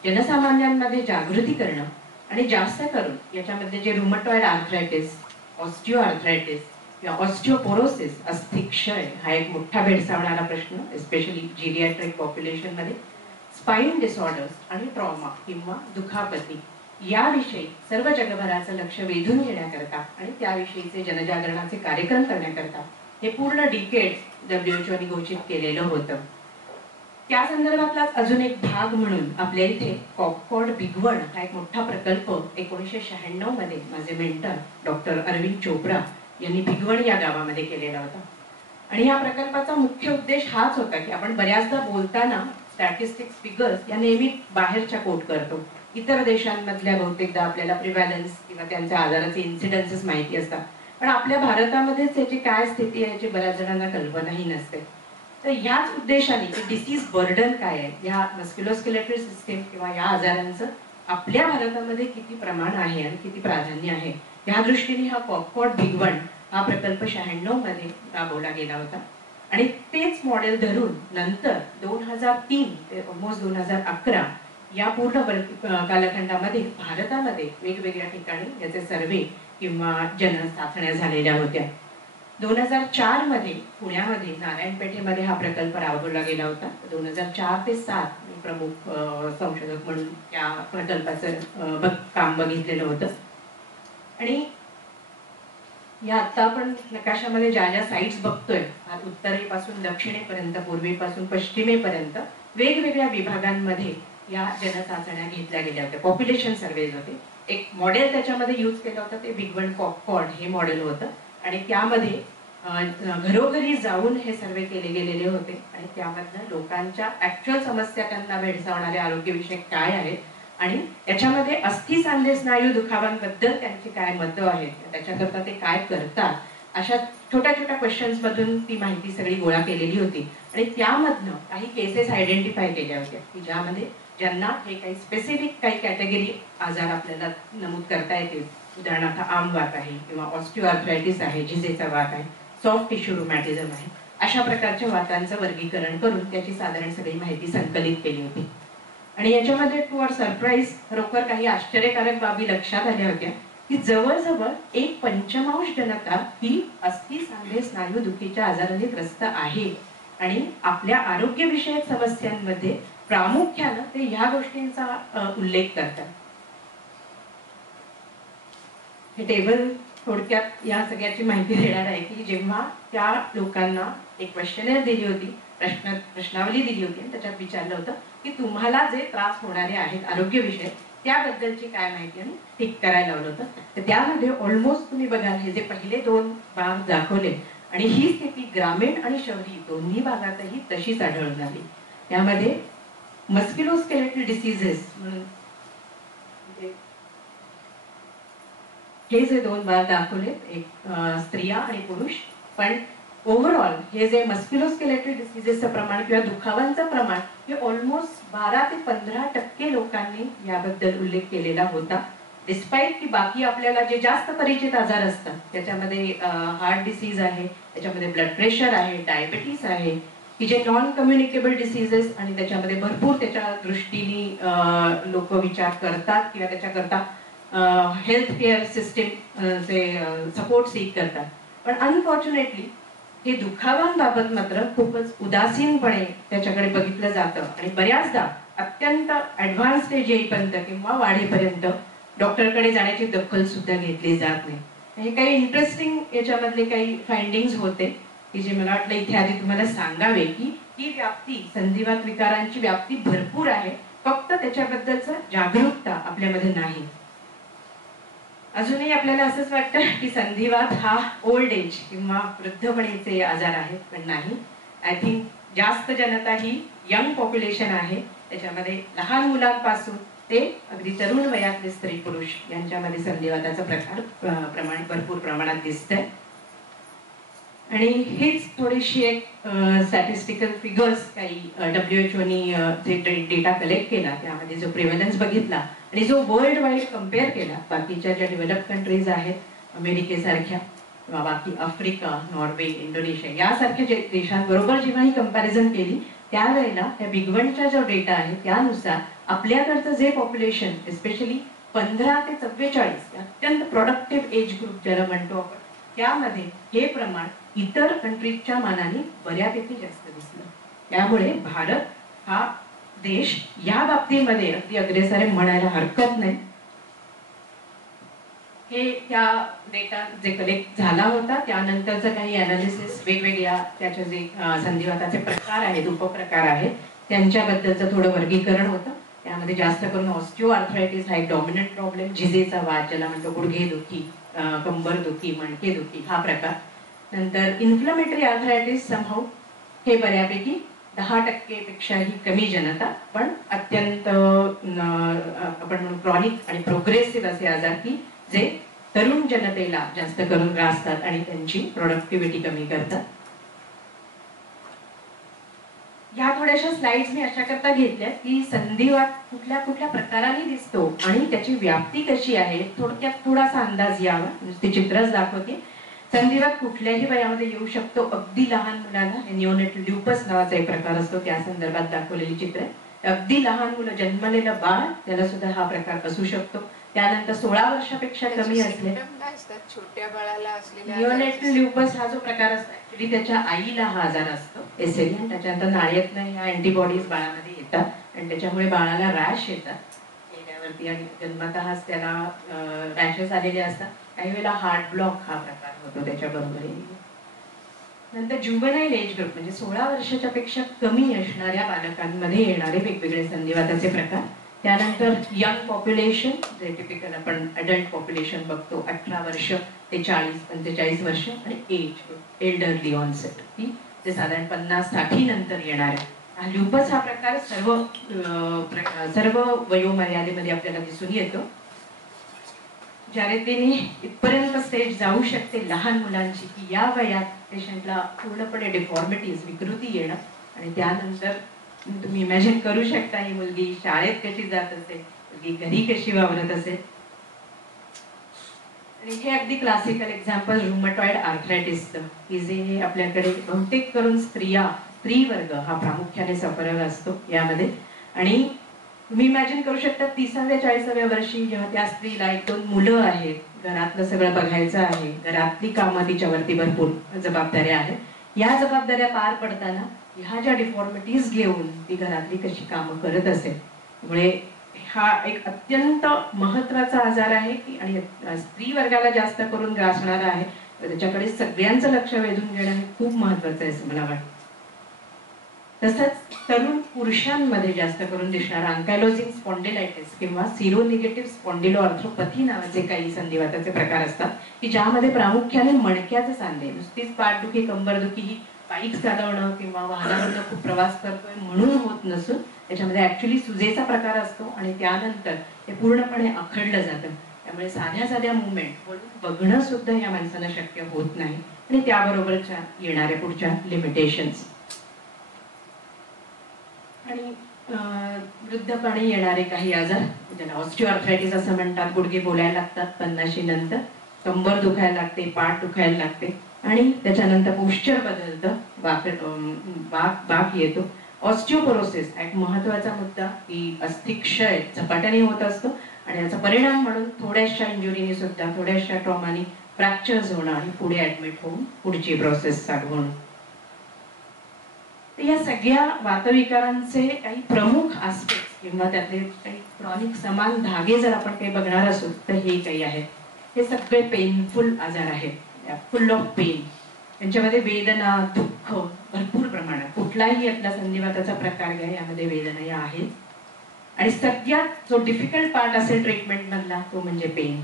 जनसामान्यांमध्ये जागृती करणं आणि जास्त करून याच्यामध्ये जे रुमटॉइड आर्थरायटिस, ऑस्टिओ आर्थरायटिस किंवा ऑस्टिओपोरोसिस, अस्थिक्षय हा एक मोठा भेडसावणारा प्रश्न एस्पेशली जिरियाट्रिक पॉप्युलेशन मध्ये, स्पाइन डिसऑर्डर्स आणि ट्रॉमा किंवा दुखापती याविषयी सर्व जगभराचं लक्ष वेधून घेण्याकरता आणि त्याविषयीचे जनजागरणाचे कार्यक्रम करण्याकरता हे पूर्ण डिकेड WHO ने घोषित केलेलं होतं. त्या संदर्भातलाच अजून एक भाग म्हणून आपल्या इथे कॉपकॉड भिगवण हा एक मोठा प्रकल्प 1996 मध्ये माझे मेंटर डॉक्टर अरविंद चोप्रा यांनी भिगवण या गावामध्ये केलेला होता. आणि या प्रकल्पाचा मुख्य उद्देश हाच होता की आपण बऱ्याचदा बोलताना स्टॅटिस्टिक्स, फिगर्स या नेहमी बाहेरच्या कोट करतो. इतर देशांमधल्या बहुतेकदा आपल्याला प्रिव्हॅलन्स किंवा त्यांच्या आजाराचे इन्सिडन्सेस माहिती असतात, पण आपल्या भारतामध्येच याची काय स्थिती आहे याची बऱ्याच जणांना कल्पनाही नसते. तर ह्याच उद्देशाने की डिसीज बर्डन काय आहे, या मस्क्युलोस्केलेटल सिस्टीम किंवा या आजारांचं आपल्या भारतामध्ये किती प्रमाण आहे आणि किती प्राधान्य आहे, या दृष्टीने हा कॉपकॉड भिगवण हा प्रकल्प 96 मध्ये राबवला गेला होता. आणि तेच मॉडेल धरून नंतर 2003 ते ऑलमोस्ट 2011 या पूर्ण कालखंडामध्ये भारतामध्ये वेगवेगळ्या ठिकाणी याचे सर्वे किंवा जनचाचण्या झालेल्या होत्या. 2004 मध्ये पुण्यामध्ये नारायणपेठेमध्ये हा प्रकल्प राबवला गेला होता. 2004 ते 2007 मी प्रमुख संशोधक म्हणून या प्रकल्पाचं काम बघितलेलं होतं. आणि या आता आपण नकाशामध्ये ज्या ज्या साईट्स बघतोय, उत्तरेपासून दक्षिणेपर्यंत, पूर्वेपासून पश्चिमेपर्यंत वेगवेगळ्या विभागांमध्ये या जनचाचण्या घेतल्या गेल्या होत्या. पॉप्युलेशन सर्वेज होते. एक मॉडेल त्याच्यामध्ये यूज केलं होतं ते भिगवण कॉपकॉड हे मॉडेल होतं. आणि त्यामध्ये घरोघरी जाऊन हे सर्वे केले गेलेले होते आणि त्यामधनं लोकांच्या ऍक्च्युअल समस्या, त्यांना भेडसावणारे आरोग्यविषयक काय आहेत आणि याच्यामध्ये अस्थि, सांधे, स्नायू दुखावांबद्दल त्यांची काय मतं आहेत, त्याच्याकरता ते काय करतात, अशा छोट्या छोट्या क्वेश्चन्स मधून ती माहिती सगळी गोळा केलेली होती. आणि त्यामधनं काही केसेस आयडेंटिफाय केल्या होत्या की ज्यामध्ये ज्यांना हे काही स्पेसिफिक काही कॅटेगरी आजार आपल्याला नमूद करता येतील. उदाहरणार्थ आमवात आहे किंवा ऑस्टिओआर्थरायटिस आहे, झिजेचा वात आहे, सॉफ्ट टिश्यू रुमॅटिझम आहे, अशा प्रकारच्या वातांचं वर्गीकरण करून त्याची साधारण सगळी माहिती संकलित केली होती. आणि याच्यामध्ये टू आवर सरप्राईज खरोखर काही आश्चर्यकारक बाबी लक्षात आल्या होत्या की जवळजवळ 1/5 जनता ही अस्थि, सांधे, स्नायू दुखीच्या आजाराने ग्रस्त आहे. आणि आपल्या आरोग्यविषयक समस्यांमध्ये प्रामुख्यानं ते ह्या गोष्टींचा उल्लेख करतात. हे टेबल थोडक्यात या सगळ्याची माहिती देणार आहे की जेव्हा त्या लोकांना एक क्वेश्चनेअर दिली होती, प्रश्नावली दिली होती आणि त्याच्यात विचारलं होतं की तुम्हाला जे त्रास होणारे आहेत आरोग्यविषयक त्याबद्दलची काय माहिती आणि ठीक करायला लावलं होतं. तर त्यामध्ये ऑलमोस्ट तुम्ही बघाल हे जे पहिले 2 भाग दाखवले आणि ही स्थिती ग्रामीण आणि शहरी दोन्ही भागातही तशीच आढळून आली. यामध्ये मस्क्युलोस्केलेटल डिसीजेस म्हणून हे जे 2 भाग दाखवले, एक स्त्रिया आणि पुरुष, पण ओव्हरऑल हे जे मस्क्युलोस्केलेटल डिसीजेसचं प्रमाण किंवा दुखावांचं प्रमाण हे ऑलमोस्ट 12 ते 15% लोकांनी याबद्दल उल्लेख केलेला होता. डिस्पाईट की बाकी आपल्याला जे जास्त परिचित आजार असतात त्याच्यामध्ये हार्ट डिसीज आहे, त्याच्यामध्ये ब्लड प्रेशर आहे, डायबिटीस आहे, की जे नॉन कम्युनिकेबल डिसीजेस आणि त्याच्यामध्ये भरपूर त्याच्या दृष्टीने लोक विचार करतात किंवा त्याच्याकरता हेल्थ केअर सिस्टीम चे सपोर्ट सीक करतात. पण अनफॉर्च्युनेटली हे दुखावांबाबत मात्र खूपच उदासीनपणे त्याच्याकडे बघितलं जातं आणि बऱ्याचदा अत्यंत ऍडव्हान्स स्टेज येईपर्यंत किंवा वाढेपर्यंत डॉक्टरकडे जाण्याची दखल सुद्धा घेतली जात नाही. हे काही इंटरेस्टिंग याच्यामधले काही फाइंडिंग्स होते की जे मला वाटलं इथे आधी तुम्हाला सांगावे की ही व्याप्ती, संधिवात विकारांची व्याप्ती भरपूर आहे, फक्त त्याच्याबद्दलचं जागरूकता आपल्यामध्ये नाही. अजूनही आपल्याला असंच वाटतं की संधिवात हा ओल्ड एज किंवा वृद्धपणीचे आजार आहेत, पण नाही. आय थिंक जास्त जनता ही यंग पॉप्युलेशन आहे, त्याच्यामध्ये लहान मुलांपासून ते अगदी तरुण वयातले स्त्री पुरुष यांच्यामध्ये संधिवाताचा प्रमाण भरपूर प्रमाणात दिसतंय. आणि हीच थोडीशी एक स्टॅटिस्टिकल फिगर्स काही WHO जे डेटा कलेक्ट केला त्यामध्ये जो प्रिव्हलन्स बघितला आणि जो वर्ल्ड वाईड कम्पेअर केला बाकीच्या ज्या डेव्हलप कंट्रीज आहेत, अमेरिकेसारख्या किंवा बाकी आफ्रिका, नॉर्वे, इंडोनेशिया यासारख्या जे देशांबरोबर जेव्हा ही कंपॅरिझन केली त्यावेळेला त्या बिग वनचा जो डेटा आहे त्यानुसार आपल्याकडचं जे पॉप्युलेशन एस्पेशली 15 ते 44 अत्यंत प्रोडक्टिव्ह एज ग्रुप ज्याला म्हणतो आपण, त्यामध्ये हे प्रमाण इतर कंट्रीजच्या मानाने बऱ्यापैकी जास्त दिसलं. त्यामुळे भारत हा देश या बाबतीमध्ये अगदी अग्रेसर म्हणायला हरकत नाही. हे त्या डेटा जे कलेक्ट झाला होता त्यानंतरचं काही अनालिसिस वेगवेगळ्या त्याचे जे संधिवाताचे प्रकार आहेत, उपप्रकार आहेत, त्यांच्याबद्दलचं थोडं वर्गीकरण होतं. त्यामध्ये जास्त करून ऑस्टिओ आर्थरायटिस हा एक डॉमिनंट प्रॉब्लेम, झिजेचा वाद ज्याला म्हणतो, गुडघे दुखी, कंबर दुखी, मणके दुखी हा प्रकार. नंतर इन्फ्लमेटरी आर्थरायटिस समहाऊ हे बऱ्यापैकी 10% पेक्षाही कमी जनता, पण अत्यंत आपण म्हणू क्रॉनिक आणि प्रोग्रेसिव्ह असे आजार की जे तरुण जनतेला जास्त करून ग्रासतात आणि त्यांची प्रोडक्टिव्हिटी कमी करतात. ह्या थोड्याशा स्लाइड्स मी अशा करता घेतल्या की संधिवात कुठल्या कुठल्या प्रकाराने दिसतो आणि त्याची व्याप्ती कशी आहे थोडक्यात थोडासा अंदाज यावा. नुसती चित्रच दाखवते. संधिवात कुठल्याही वयामध्ये येऊ शकतो, अगदी लहान मुलांना. निओनेटल ल्युपस नावाचा एक प्रकार असतो, त्या संदर्भात दाखवलेली चित्र. अगदी लहान मुलं, जन्मलेलं बाळ, त्याला सुद्धा हा प्रकार असू शकतो. त्यानंतर 16 वर्षापेक्षा कमी असले छोट्या बाळाला असलेल्या निओनेटल ल्युपस हा जो प्रकार असतो ऍक्च्युली त्याच्या आईला हा आजार असतो एसएलई, आणि त्याच्यानंतर नाळीतनं ह्या अँटीबॉडीज बाळामध्ये येतात आणि त्याच्यामुळे बाळाला रॅश येतात चेहऱ्यावरती आणि जन्मतःच त्याला रॅशेस आलेले असतात. काही वेळेला हार्ट ब्लॉक हा प्रकार होतो त्याच्याबरोबर. नंतर जुवेनाईल एज ग्रुप म्हणजे 16 वर्षाच्या पेक्षा कमी असणाऱ्या बालकांमध्ये येणारे वेगवेगळे संधिवाताचे प्रकार. त्यानंतर यंग पॉप्युलेशन जे टिपिकल आपण अडल्ट पॉप्युलेशन बघतो, 18 वर्ष ते 40-45 वर्ष, आणि एज एल्डरली ऑनसेट की जे साधारण 50-60 नंतर येणाऱ्या. ल्युपस हा प्रकार सर्व वयोमर्यादेमध्ये आपल्याला दिसून येतो. ज्याने त्यांनी इथपर्यंत स्टेज जाऊ शकते लहान मुलांची की या वयात पेशंटला पूर्णपणे डिफॉर्मिटीज, विकृती येणं, आणि त्यानंतर तुम्ही इमॅजिन करू शकता ही मुलगी शाळेत कशी जात असेल, मुलगी घरी कशी वावरत असेल. आणि हे अगदी क्लासिकल एक्झाम्पल रुमॅटॉइड आर्थरायटिसचं की जे आपल्याकडे बहुतेक करून स्त्री वर्ग हा प्रामुख्याने सफरर असतो यामध्ये. आणि तुम्ही इमॅजिन करू शकता 30व्या-40व्या वर्षी जेव्हा त्या स्त्रीला 1-2 मुलं आहेत, घरातलं सगळं बघायचं आहे, घरातली कामं तिच्यावरती भरपूर जबाबदाऱ्या आहेत, या जबाबदाऱ्या पार पडताना ह्या ज्या डिफॉर्मिटीज घेऊन ती घरातली कशी कामं करत असेल. त्यामुळे हा एक अत्यंत महत्वाचा आजार आहे की आणि स्त्री वर्गाला जास्त करून ग्रासणारा आहे. त्याच्याकडे सगळ्यांचं लक्ष वेधून घेणं हे खूप महत्वाचं आहे असं मला वाटतं. तसंच तरुण पुरुषांमध्ये जास्त करून दिसणारा अँकायलोजिंग स्पॉन्डिलायटिस किंवा सिरोनिगेटिव्ह स्पॉन्डिलोआर्थ्रोपॅथी नावाचे काही संधिवाताचे प्रकार असतात की ज्यामध्ये प्रामुख्याने मणक्याचे सांधे, नुसतीच पाठदुखी कंबरदुखी ही बाईक चालवणं किंवा वाहनावरनं खूप प्रवास करतोय म्हणून होत नसून त्याच्यामध्ये ऍक्च्युली सुजेचा प्रकार असतो आणि त्यानंतर ते पूर्णपणे आखडलं जातं. त्यामुळे साध्या साध्या मुवमेंट बघणं सुद्धा या माणसांना शक्य होत नाही आणि त्याबरोबरच्या येणाऱ्या पुढच्या लिमिटेशन्स आणि वृद्धपणी येणारे काही आजार ज्याला ऑस्टिओआर्थरायटिस असं म्हणतात. गुडघे बोलायला लागतात 50 नंतर, कंबर दुखायला लागते, पाठ दुखायला लागते आणि त्याच्यानंतर पोश्चर बदलतं, बाक येतो. ऑस्टिओपोरोसिस एक महत्वाचा मुद्दा की अस्थिक्षय झपाट्याने होत असतो आणि याचा परिणाम म्हणून थोड्याशा इंजुरीने सुद्धा, थोड्याशा ट्रॉमाने फ्रॅक्चर्स होणं आणि पुढे ऍडमिट होऊन पुढची प्रोसेस चालू होणं. या सगळ्या वातविकारांचे काही प्रमुख आस्पेक्ट किंवा त्यातले काही क्रॉनिक समान धागे जर आपण काही बघणार असू तर हे काही आहेत. हे सगळे पेनफुल आजार आहेत, फुल ऑफ पेन. त्यांच्यामध्ये वेदना, दुःख भरपूर प्रमाणात, कुठलाही यातला संधिवाताचा प्रकार घ्या यामध्ये वेदना या आहेत. आणि सगळ्यात जो डिफिकल्ट पार्ट असेल ट्रीटमेंट मधला तो म्हणजे पेन.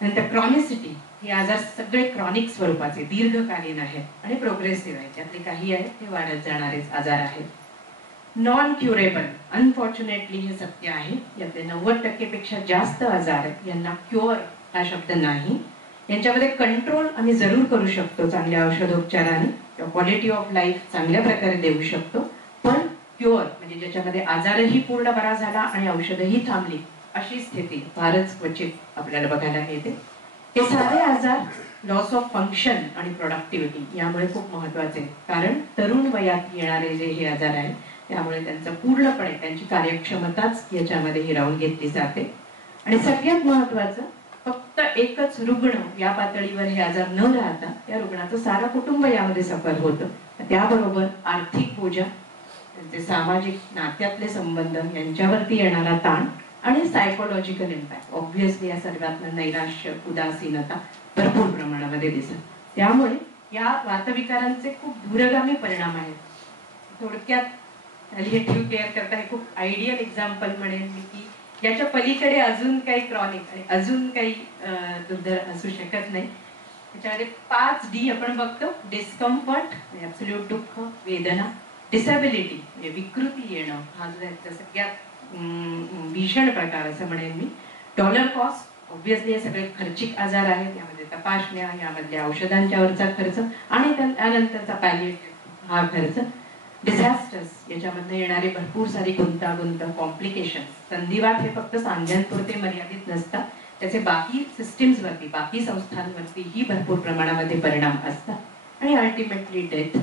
नंतर क्रॉनिसिटी, हे आजार सगळे क्रॉनिक स्वरूपाचे, दीर्घकालीन आहेत आणि प्रोग्रेसिव्ह आहेत. त्यातले काही आहेत ते वाढत जाणारे आजार आहेत. नॉन क्युरेबल, अनफॉर्च्युनेटली हे सत्य आहे. यातले 90% पेक्षा जास्त आजार यांना क्युअर हा शब्द नाही. यांच्यामध्ये कंट्रोल आम्ही जरूर करू शकतो चांगल्या औषधोपचाराने किंवा क्वालिटी ऑफ लाईफ चांगल्या प्रकारे देऊ शकतो, पण क्युअर म्हणजे ज्याच्यामध्ये आजारही पूर्ण बरा झाला आणि औषधही थांबली अशी स्थिती फारच क्वचित आपल्याला बघायला मिळते. हे सारे आजार लॉस ऑफ फंक्शन आणि प्रोडक्टिव्हिटी यामुळे खूप महत्वाचे, कारण तरुण वयात येणारे जे हे आजार आहेत त्यामुळे त्यांचं पूर्णपणे त्यांची कार्यक्षमताच याच्यामध्ये हिरावून घेतली जाते. आणि सगळ्यात महत्वाचं, फक्त एकच रुग्ण या पातळीवर हे आजार न राहता त्या रुग्णाचं सारं कुटुंब यामध्ये सफर होतं. त्याबरोबर आर्थिक बोजा, त्यांचे सामाजिक नात्यातले संबंध यांच्यावरती येणारा ताण आणि सायकोलॉजिकल इम्पॅक्ट. ऑब्व्हियसली या सर्वातनं नैराश्य, उदासीनता भरपूर प्रमाणामध्ये दिसत. त्यामुळे या वातविकारांचे खूप दूरगामी परिणाम आहेत. थोडक्यात पॅलिएटिव्ह केअर करता हे खूप आयडियल एक्झाम्पल म्हणेन मी की याच्या पलीकडे अजून काही क्रॉनिक आणि अजून काही दुर्धर असू शकत नाही. त्याच्यामध्ये 5D आपण बघतो. डिस्कम्फर्ट, ऍब्सोल्यूट दुःख, वेदना. डिसॅबिलिटी म्हणजे विकृती येणं, हा जो याचा सगळ्यात भीषण प्रकार असं म्हणेन मी. डॉलर कॉस्ट, ऑब्व्हियसली हे सगळे खर्चिक आजार आहेत. यामध्ये तपासण्या, यामधल्या औषधांच्यावरचा खर्च आणि त्यानंतरचा पॅलिएटिव्ह हा खर्च. डिझास्टर्स, याच्यामधनं येणारे भरपूर सारी गुंतागुंत, कॉम्प्लिकेशन. संधिवात हे फक्त सांध्यांपुरते मर्यादित नसतात, त्याचे बाकी सिस्टीम्सवरती, बाकी संस्थांवरतीही भरपूर प्रमाणामध्ये परिणाम असतात. आणि अल्टिमेटली डेथ,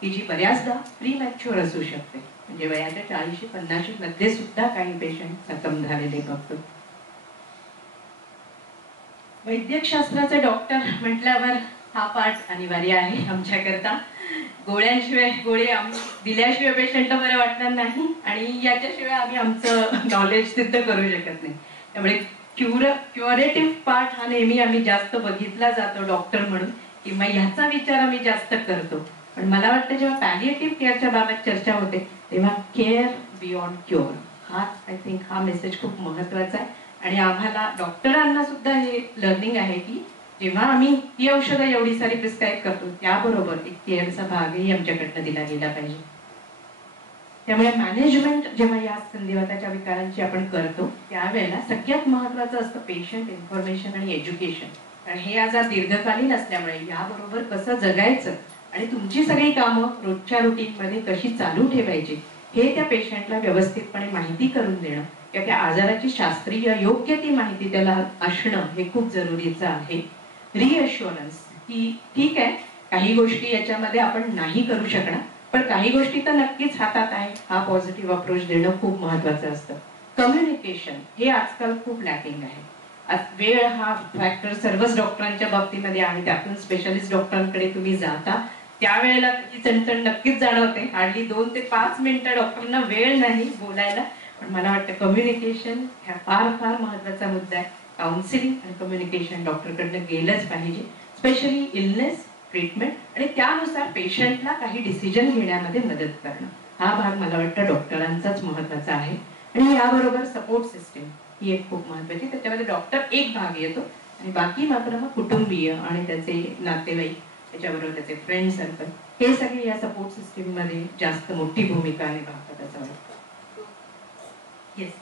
की जी बऱ्याचदा प्रीमॅच्युअर असू शकते, म्हणजे वयाच्या 40-50 मध्ये सुद्धा काही पेशंट सकम झालेले बघतो. वैद्यकशास्त्राचे डॉक्टर म्हटल्यावर हा पाठ अनिवार्य आहे आमच्याकरता. गोळ्यांशिवाय, गोळी दिल्याशिवाय पेशंट बरं वाटणार नाही आणि याच्याशिवाय आम्ही आमचं नॉलेज सिद्ध करू शकत नाही. त्यामुळे क्युरेटिव्ह पार्ट हा नेहमी आम्ही जास्त बघितला जातो डॉक्टर म्हणून, किंवा ह्याचा विचार आम्ही जास्त करतो. पण मला वाटतं जेव्हा पॅलिएटिव्ह केअरच्या बाबत चर्चा होते तेव्हा केअर बियॉन्ड क्युअर हा आय थिंक हा मेसेज खूप महत्वाचा आहे. आणि आम्हाला डॉक्टरांना सुद्धा हे लर्निंग आहे की जेव्हा आम्ही ही औषधं एवढी सारी प्रिस्क्राईब करतो त्याबरोबर एक केअरचा भागही आमच्याकडनं दिला गेला पाहिजे. त्यामुळे मॅनेजमेंट जेव्हा या संधिवाताच्या विकारांची आपण करतो त्यावेळेला सगळ्यात महत्वाचं असतं पेशंट इन्फॉर्मेशन आणि एज्युकेशन. कारण हे आजार दीर्घकालीन असल्यामुळे याबरोबर कसं जगायचं आणि तुमची सगळी कामं रोजच्या रुटीनमध्ये कशी चालू ठेवायची हे त्या पेशंटला व्यवस्थितपणे माहिती करून देणं किंवा त्या आजाराची शास्त्रीय योग्य ती माहिती त्याला असणं हे खूप जरुरीचं आहे. रिअश्युरन्स की ठीक आहे काही गोष्टी याच्यामध्ये आपण नाही करू शकणार, पण काही गोष्टी तर नक्कीच हातात आहे, हा पॉझिटिव्ह अप्रोच देणं खूप महत्वाचं असतं. कम्युनिकेशन हे आजकाल खूप लॅकिंग आहे. वेळ हा फॅक्टर सर्वच डॉक्टरांच्या बाबतीमध्ये आहे. त्यातून स्पेशालिस्ट डॉक्टरांकडे तुम्ही जाता त्यावेळेला ही चणचण नक्कीच जाणवते. हार्डली 2 ते 5 मिनिटं डॉक्टरांना वेळ नाही बोलायला, पण मला वाटतं कम्युनिकेशन हा फार फार महत्त्वाचा मुद्दा आहे. काउन्सिलिंग आणि कम्युनिकेशन डॉक्टरकडनं गेलंच पाहिजे, स्पेशली इलनेस ट्रीटमेंट आणि त्यानुसार पेशंटला काही डिसिजन घेण्यामध्ये मदत करणं. हा भाग मला वाटतं डॉक्टरांचाच महत्त्वाचा आहे. आणि याबरोबर सपोर्ट सिस्टीम ही एक खूप महत्त्वाची. त्याच्यामध्ये डॉक्टर एक भाग येतो आणि बाकी मात्र मग कुटुंबीय आणि त्याचे नातेवाईक, त्याच्याबरोबर त्याचे फ्रेंड सर्कल, हे सगळे या सपोर्ट सिस्टीम मध्ये जास्त मोठी भूमिका निभावतात असं वाटतं. येस.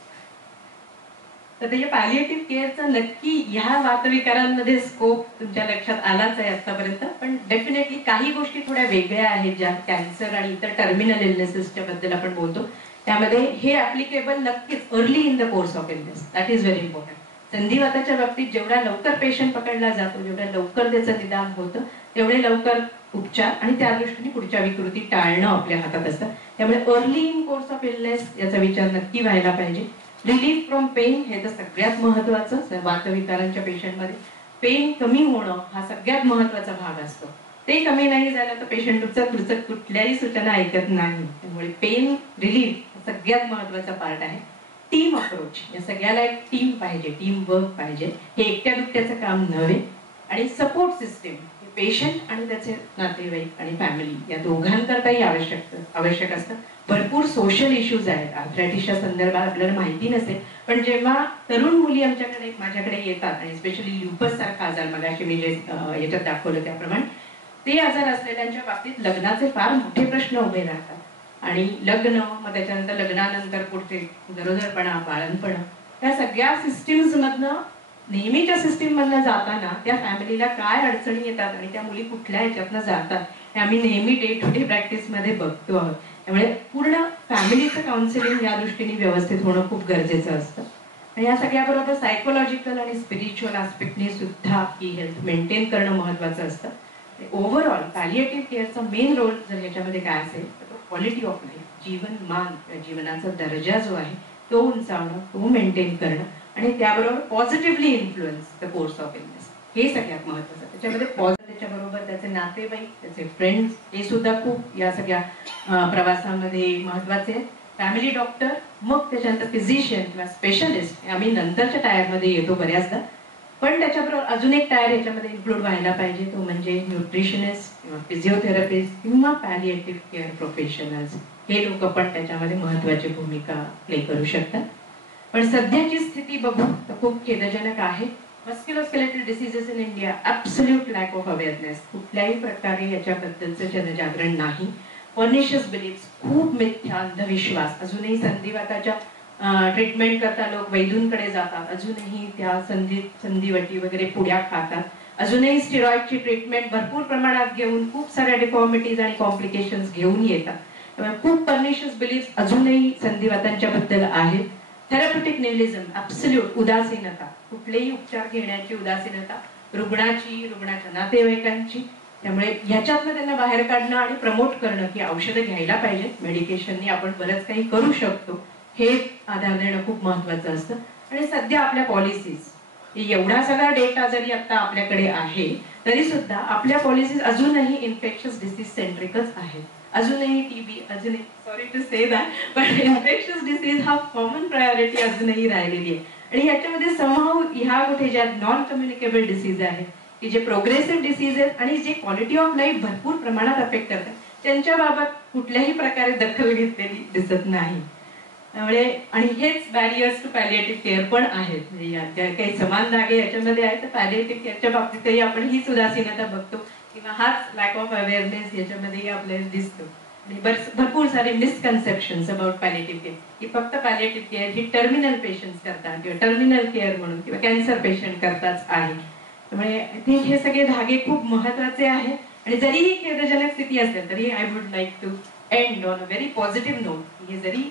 तर त्याच्या पॅलिएटिव्ह केअरचा नक्की ह्या वातविकारांमध्ये स्कोप तुमच्या लक्षात आलाच आहे आतापर्यंत, पण डेफिनेटली काही गोष्टी थोड्या वेगळ्या आहेत ज्या कॅन्सर आणि इतर टर्मिनल इलनेसेसच्या बद्दल आपण बोलतो त्यामध्ये हे ऍप्लिकेबल नक्कीच early in the course of illness. That is very important. संधिवाताच्या बाबतीत जेवढा लवकर पेशंट पकडला जातो, जेवढ्या लवकर त्याचं निदान होतं, तेवढे लवकर उपचार आणि त्या दृष्टीने पुढच्या विकृती टाळणं आपल्या हातात असतं. त्यामुळे early in course of illness याचा विचार नक्की व्हायला पाहिजे. रिलीफ फ्रॉम पेन हे तर सगळ्यात महत्वाचं. वातविकारांच्या पेशंटमध्ये पेन कमी होणं हा सगळ्यात महत्वाचा भाग असतो. ते कमी नाही झालं तर पेशंट पुढचं कुठल्याही सूचना ऐकत नाही. त्यामुळे पेन रिलीफ सगळ्यात महत्वाचा पार्ट आहे. टीम अप्रोच, या सगळ्याला एक टीम पाहिजे, टीम वर्क पाहिजे. हे एकट्या दुकट्याचं काम नव्हे. आणि सपोर्ट सिस्टीम पेशंट आणि त्याचे नातेवाईक आणि फॅमिली या दोघांकरताही आवश्यक असतं. भरपूर सोशल इश्यूज आहेत. आर्थरायटिसच्या संदर्भात आपल्याला माहिती नसेल, पण जेव्हा तरुण मुली माझ्याकडे येतात आणि स्पेशली ल्युपस सारखा आजार, मगाशी मी जे याच्यात दाखवलं त्याप्रमाणे, ते आजार असलेल्यांच्या बाबतीत लग्नाचे फार मोठे प्रश्न उभे राहतात. आणि लग्न, मग त्याच्यानंतर लग्नानंतर पुढचे गरोदरपणा, बाळंतपणा, त्या सगळ्या सिस्टीम्स मधनं, नेहमीच्या सिस्टीम मधनं जाताना त्या फॅमिलीला काय अडचणी येतात आणि त्या मुली कुठल्या ह्याच्यातनं जातात हे आम्ही नेहमी डे टू डे प्रॅक्टिस मध्ये बघतो आहोत. त्यामुळे पूर्ण फॅमिलीचं काउन्सिलिंग या दृष्टीने व्यवस्थित होणं खूप गरजेचं असतं. आणि या सगळ्याबरोबर सायकोलॉजिकल आणि स्पिरिच्युअल आस्पेक्टने सुद्धा ही हेल्थ मेंटेन करणं महत्वाचं असतं. ओव्हरऑल पॅलिएटिव्ह केअरचा मेन रोल जर याच्यामध्ये काय असेल तर क्वालिटी ऑफ लाईफ, जीवनमान, जीवनाचा दर्जा जो आहे तो उंचावणं, तो मेंटेन करणं आणि त्याबरोबर positively influence the course of illness, हे सगळ्यात महत्वाचं. त्याच्यामध्ये त्याच्याबरोबर त्याचे नातेवाईक, त्याचे फ्रेंड्स, हे सुद्धा खूप या सगळ्या प्रवासामध्ये महत्वाचे आहेत. फॅमिली डॉक्टर, मग त्याच्यानंतर फिजिशियन किंवा स्पेशलिस्ट, आम्ही नंतरच्या टायरमध्ये येतो बऱ्याचदा, पण त्याच्याबरोबर अजून एक टायर याच्यामध्ये इन्क्लूड व्हायला पाहिजे, तो म्हणजे न्यूट्रिशनिस्ट किंवा फिजिओथेरपिस्ट किंवा पॅलिएटिव्ह केअर प्रोफेशनल्स. हे लोक पण त्याच्यामध्ये महत्वाची भूमिका प्ले करू शकतात. पण सध्याची स्थिती बघू तर खूप खेदजनक आहे. Musculoskeletal diseases in India, absolute lack of awareness. कुठल्याही प्रकारे याच्याबद्दलचं जनजागरण नाही. पर्निशियस बिलीफ्स, खूप मिथ्या अंधविश्वास. अजूनही संधिवाताच्या ट्रीटमेंट करता लोक वैद्यूंकडे जातात. अजूनही त्या संधिवटी वगैरे पुड्या खातात. अजूनही स्टिरॉइडची ट्रीटमेंट भरपूर प्रमाणात घेऊन खूप साऱ्या डिफॉर्मिटीज आणि कॉम्प्लिकेशन्स घेऊन येतात. त्यामुळे खूप पर्निशियस बिलीफ्स अजूनही संधिवातांच्या बद्दल आहेत. थेरप्युटिक निहिलिझम, ॲब्सोल्यूट उदासीनता, कुठलेही उपचार घेण्याची उदासीनता, रुग्णाची, रुग्णाच्या नातेवाईकांची. त्यामुळे ह्याच्यातनं त्यांना बाहेर काढणं आणि प्रमोट करणं की औषधं घ्यायला पाहिजेत, मेडिकेशननी आपण बरंच काही करू शकतो, हे आधार देणं खूप महत्वाचं असतं. आणि सध्या आपल्या पॉलिसीज, एवढा सगळा डेटा जरी आता आपल्याकडे आहे तरी सुद्धा आपल्या पॉलिसीज अजूनही इन्फेक्शस डिसीज सेंट्रिकच आहेत. अजूनही टीबी, अजूनही, सॉरी टू से दॅट, पण इन्फेक्शस डिसीज हा कॉमन प्रायोरिटी अजूनही राहिलेली आहे. आणि याच्यामध्ये समहाऊ ह्या कुठे ज्या नॉन कम्युनिकेबल डिसीज आहेत, की जे प्रोग्रेसिव्ह डिसीज आहेत आणि जे क्वालिटी ऑफ लाईफ भरपूर प्रमाणात अफेक्ट करतात, त्यांच्या बाबत कुठल्याही प्रकारे दखल घेतलेली दिसत नाही. त्यामुळे आणि हेच बॅरियर्स टू पॅलिएटिव्ह केअर पण आहेत. म्हणजे काही समान धागे याच्यामध्ये आहेत, तर पॅलिएटिव्ह केअरच्या बाबतीतही आपण हीच उदासीनता बघतो किंवा हाच लॅक ऑफ अवेअरनेस याच्यामध्येही आपल्याला दिसतो. आणि भरपूर सारे मिसकन्सेप्शन्स अबाउट पॅलिएटिव्ह केअर, की फक्त पॅलिएटिव्ह केअर ही टर्मिनल पेशंट्स करतात किंवा टर्मिनल केअर म्हणून किंवा कॅन्सर पेशंट करताच आहे. त्यामुळे आय थिंक हे सगळे धागे खूप महत्वाचे आहेत. आणि जरी ही खेदजनक स्थिती असेल तरी I would like to end on a very positive note. हे जरी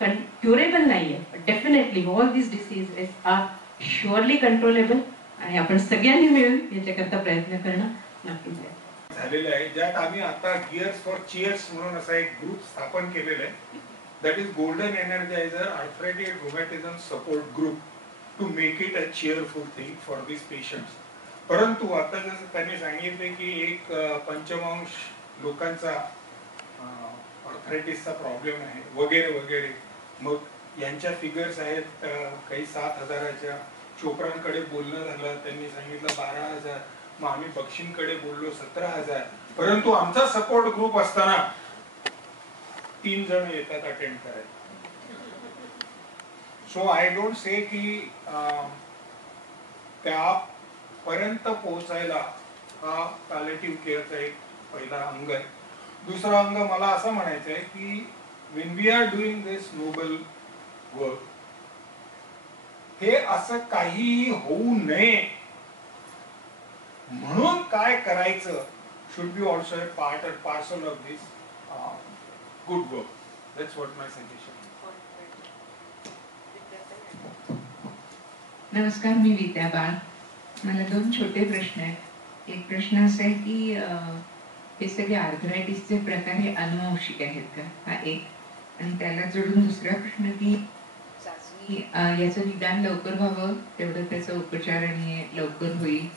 क्युरेबल नाहीये, but definitely all this diseases are surely controllable आणि आपण सगळ्यांनी मिळून याच्याकरता प्रयत्न करणं नक्कीच झालेलं आहे. ज्यात आम्ही आता गिअर्स फॉर चिअर्स म्हणून असा एक ग्रुप स्थापन केलेला आहे. That is golden energiser arthritic rheumatism support group, to make it a cheerful thing for this patients. परंतु आता जसं त्यांनी सांगितले की एक पंचमांश लोकांचा आर्थरायटिसचा प्रॉब्लेम आहे वगैरे वगैरे, मग यांच्या फिगर्स आहेत काही 7,000च्या. चोप्रांकडे बोलणं झालं, त्यांनी सांगितलं 12,000. मग आम्ही बक्षींकडे बोललो 17,000. परंतु आमचा सपोर्ट ग्रुप असताना 3 जण येतात अटेंड करायला. सो आय डोंट से की त्यापर्यंत पोहोचायला हा पॅलेटिव्ह केअरचा एक पहिला अंग आहे. दुसरा अंग मला असं म्हणायचं आहे की when we are doing this noble work, हे असं काहीही होऊ नये म्हणून काय करायचं should be also a part and parcel of this good work. That's what my suggestion is. नमस्कार, मी विद्या बाळ. मला 2 छोटे प्रश्न आहेत. एक प्रश्न असा आहे की हे सगळे आर्थरायटिसचे प्रकार हे अनुवंशिक आहेत का, हा एक. आणि त्याला जोडून दुसरा प्रश्न की चाचणी याचं निदान लवकर व्हावं, तेवढं त्याचा उपचार आणि लवकर होईल.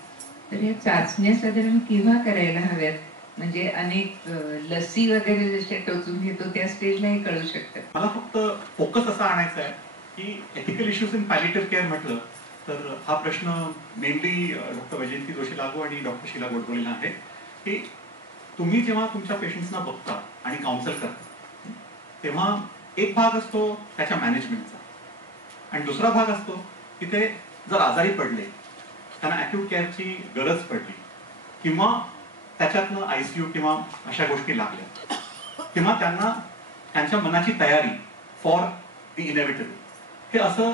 तर या चाचण्या साधारण केव्हा करायला हव्यात? म्हणजे अनेक लसी वगैरे जसे टोचून घेतो त्या स्टेजला हे कळू शकतात. मला फक्त फोकस असा आणायचा आहे की ethical issues in palliative care म्हटलं तर हा प्रश्न मेनली डॉक्टर वैजयंती जोशी लागू आणि डॉक्टर शीला गोडबोलेला आहे की तुम्ही जेव्हा तुमच्या पेशंट्सना बघता आणि काउन्सिल करता तेव्हा एक भाग असतो त्याच्या मॅनेजमेंटचा आणि दुसरा भाग असतो की ते जर आजारी पडले, त्यांना ॲक्यूट केअरची गरज पडली किंवा त्याच्यातनं ICU किंवा अशा गोष्टी लागल्या, किंवा त्यांना त्यांच्या मनाची तयारी फॉर दी इनेव्हिटेबल, हे असं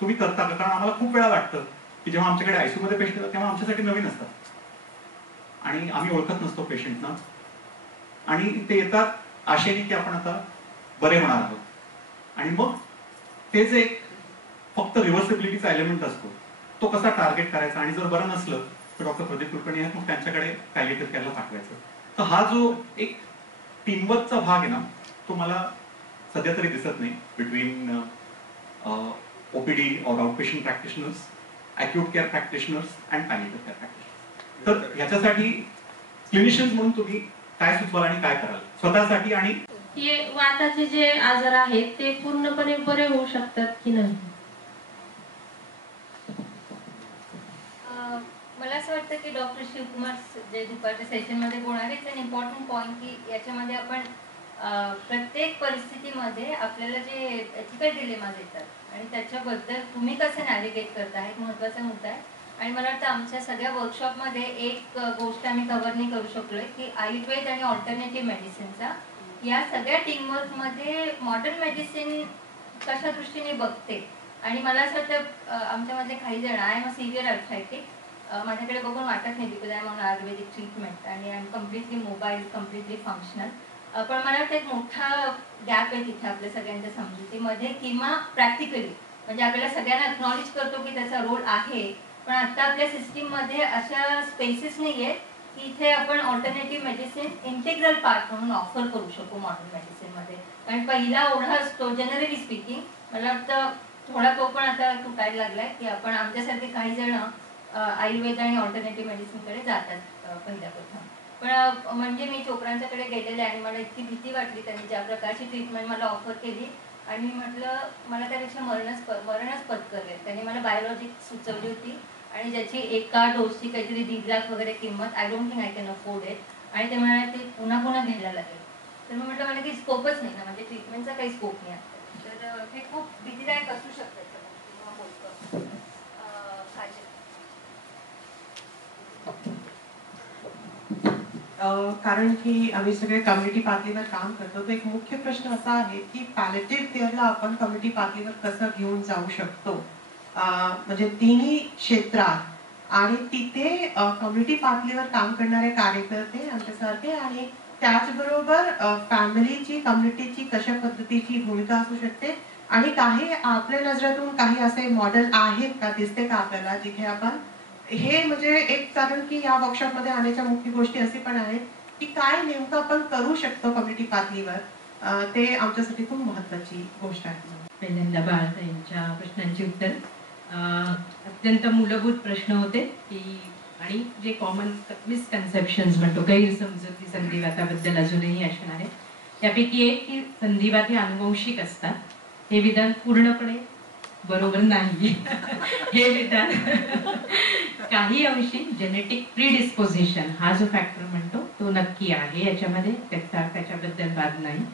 तुम्ही करता का? कारण आम्हाला खूप वेळा वाटतं की जेव्हा आमच्याकडे ICU मध्ये पेशंट येतात तेव्हा आमच्यासाठी नवीन असतात आणि आम्ही ओळखत नसतो पेशंटना आणि ते येतात आशेने की आपण आता बरे होणार आहोत आणि मग ते जे फक्त रिव्हर्सिबिलिटीचा एलिमेंट असतो तो कसा टार्गेट करायचा आणि जर बरं नसलं तर डॉक्टर प्रदीप कुलकर्णी आहेत, मग त्यांच्याकडे पॅलिएटिव्ह केअरला पाठवायचं. तर हा जो एक टीमवर्कचा भाग आहे ना, तो मला सध्या तरी दिसत नाही बिटवीन OPD और outpatient practitioners, acute care practitioners and palliative care practitioners. तर ह्याच्यासाठी क्लिनिशियन्स म्हणून तुम्ही काय सुचवाल आणि काय कराल स्वतःसाठी? आणि हे वाताचे जे आजार आहेत ते पूर्णपणे बरे होऊ शकतात की नाही? मला असं वाटतं की डॉक्टर शिवकुमार जे दुपारच्या सेशनमध्ये बोलणार आहेत एक इम्पॉर्टंट पॉईंट की याच्यामध्ये आपण प्रत्येक परिस्थितीमध्ये आपल्याला जे एथिकल डिलेमाज येतात आणि त्याच्याबद्दल तुम्ही कसं नॅव्हिगेट करता हा एक महत्त्वाचा मुद्दा आहे. आणि मला वाटतं आमच्या सगळ्या वर्कशॉपमध्ये एक गोष्ट आम्ही कव्हर नाही करू शकलोय की आयुर्वेद आणि ऑल्टरनेटिव्ह मेडिसिनचा या सगळ्या टीमवर्कमध्ये मॉडर्न मेडिसिन कशा दृष्टीने बघते. आणि मला असं वाटतं आमच्यामध्ये काही जण I am a severe arthritic, माझ्याकडे बघून वाटत नाही because I am on ayurvedic treatment आणि I am completely mobile, completely functional. पण मला वाटतं एक मोठा गॅप आहे तिथे आपल्या सगळ्यांच्या समजुतीमध्ये किंवा प्रॅक्टिकली, म्हणजे आपल्याला सगळ्यांना एक्नॉलेज करतो की त्याचा रोल आहे, पण आता आपल्या सिस्टीममध्ये अशा स्पेसेस नाही आहेत की इथे आपण ऑल्टरनेटिव्ह मेडिसिन इंटिग्रल पार्ट म्हणून ऑफर करू शकू मॉडर्न मेडिसिनमध्ये. कारण पहिला ओढा असतो जनरली स्पीकिंग, मला वाटतं थोडा तो पण आता तुटायला लागलाय की आपण आमच्यासारखे काही जण आयुर्वेद आणि ऑल्टरनेटिव्ह मेडिसिनकडे जातात पहिल्या प्रथम. पण म्हणजे मी चोप्रांच्याकडे गेलेले आणि मला इतकी भीती वाटली त्यांनी ज्या प्रकारची ट्रीटमेंट मला ऑफर केली आणि मी म्हटलं मला त्यापेक्षा मरणच पत्करले. त्यांनी मला बायोलॉजिक सुचवली होती आणि ज्याची एका डोसची काहीतरी 1.5 लाख वगैरे किंमत, I don't think I can afford it. आणि ते म्हणाले ते पुन्हा घ्यायला लागेल. तर मी म्हटलं मला काही स्कोपच नाही ना, म्हणजे ट्रीटमेंटचा काही स्कोप नाही आता. तर हे खूप भीतीदायक असू शकतं. कारण की आम्ही सगळे कम्युनिटी पातळीवर काम करतो, तर एक मुख्य प्रश्न असा आहे की पॅलेटिव्ह केअरला आपण कम्युनिटी पातळीवर कसं घेऊन जाऊ शकतो. म्हणजे तिन्ही क्षेत्रात आणि तिथे कम्युनिटी पातळीवर काम करणारे कार्यकर्ते आमच्यासारखे आणि त्याचबरोबर फॅमिलीची, कम्युनिटीची कशा पद्धतीची भूमिका असू शकते आणि काही आपल्या नजरेतून काही असे मॉडेल आहेत का, दिसते का आपल्याला जिथे आपण हे म्हणजे एक, कारण की या वर्कशॉपमध्ये आण्याच्या मुख्य गोष्टी असे पण आहेत की काय नेमकं आपण करू शकतो कम्युनिटी पातळीवर, ते आमच्यासाठी खूप महत्त्वाची गोष्ट आहे. पहिल्यांदा बाळ यांच्या प्रश्नांची उत्तर अत्यंत मूलभूत प्रश्न होते की आणि जे कॉमन मिसकन्सेप्शन्स म्हणतो, गैरसमजुती संधिवाताबद्दल अजूनही असणार आहे. त्यापैकी एक की संधिवात हे अनुवंशिक असतात हे विधान पूर्णपणे बरोबर नाही. हे विधान काही अंशी जेनेटिक प्रीडिस्पोजिशन हा जो फॅक्टर म्हणतो तो नक्की आहे याच्यामध्ये, त्याच्याबद्दल वाद नाही.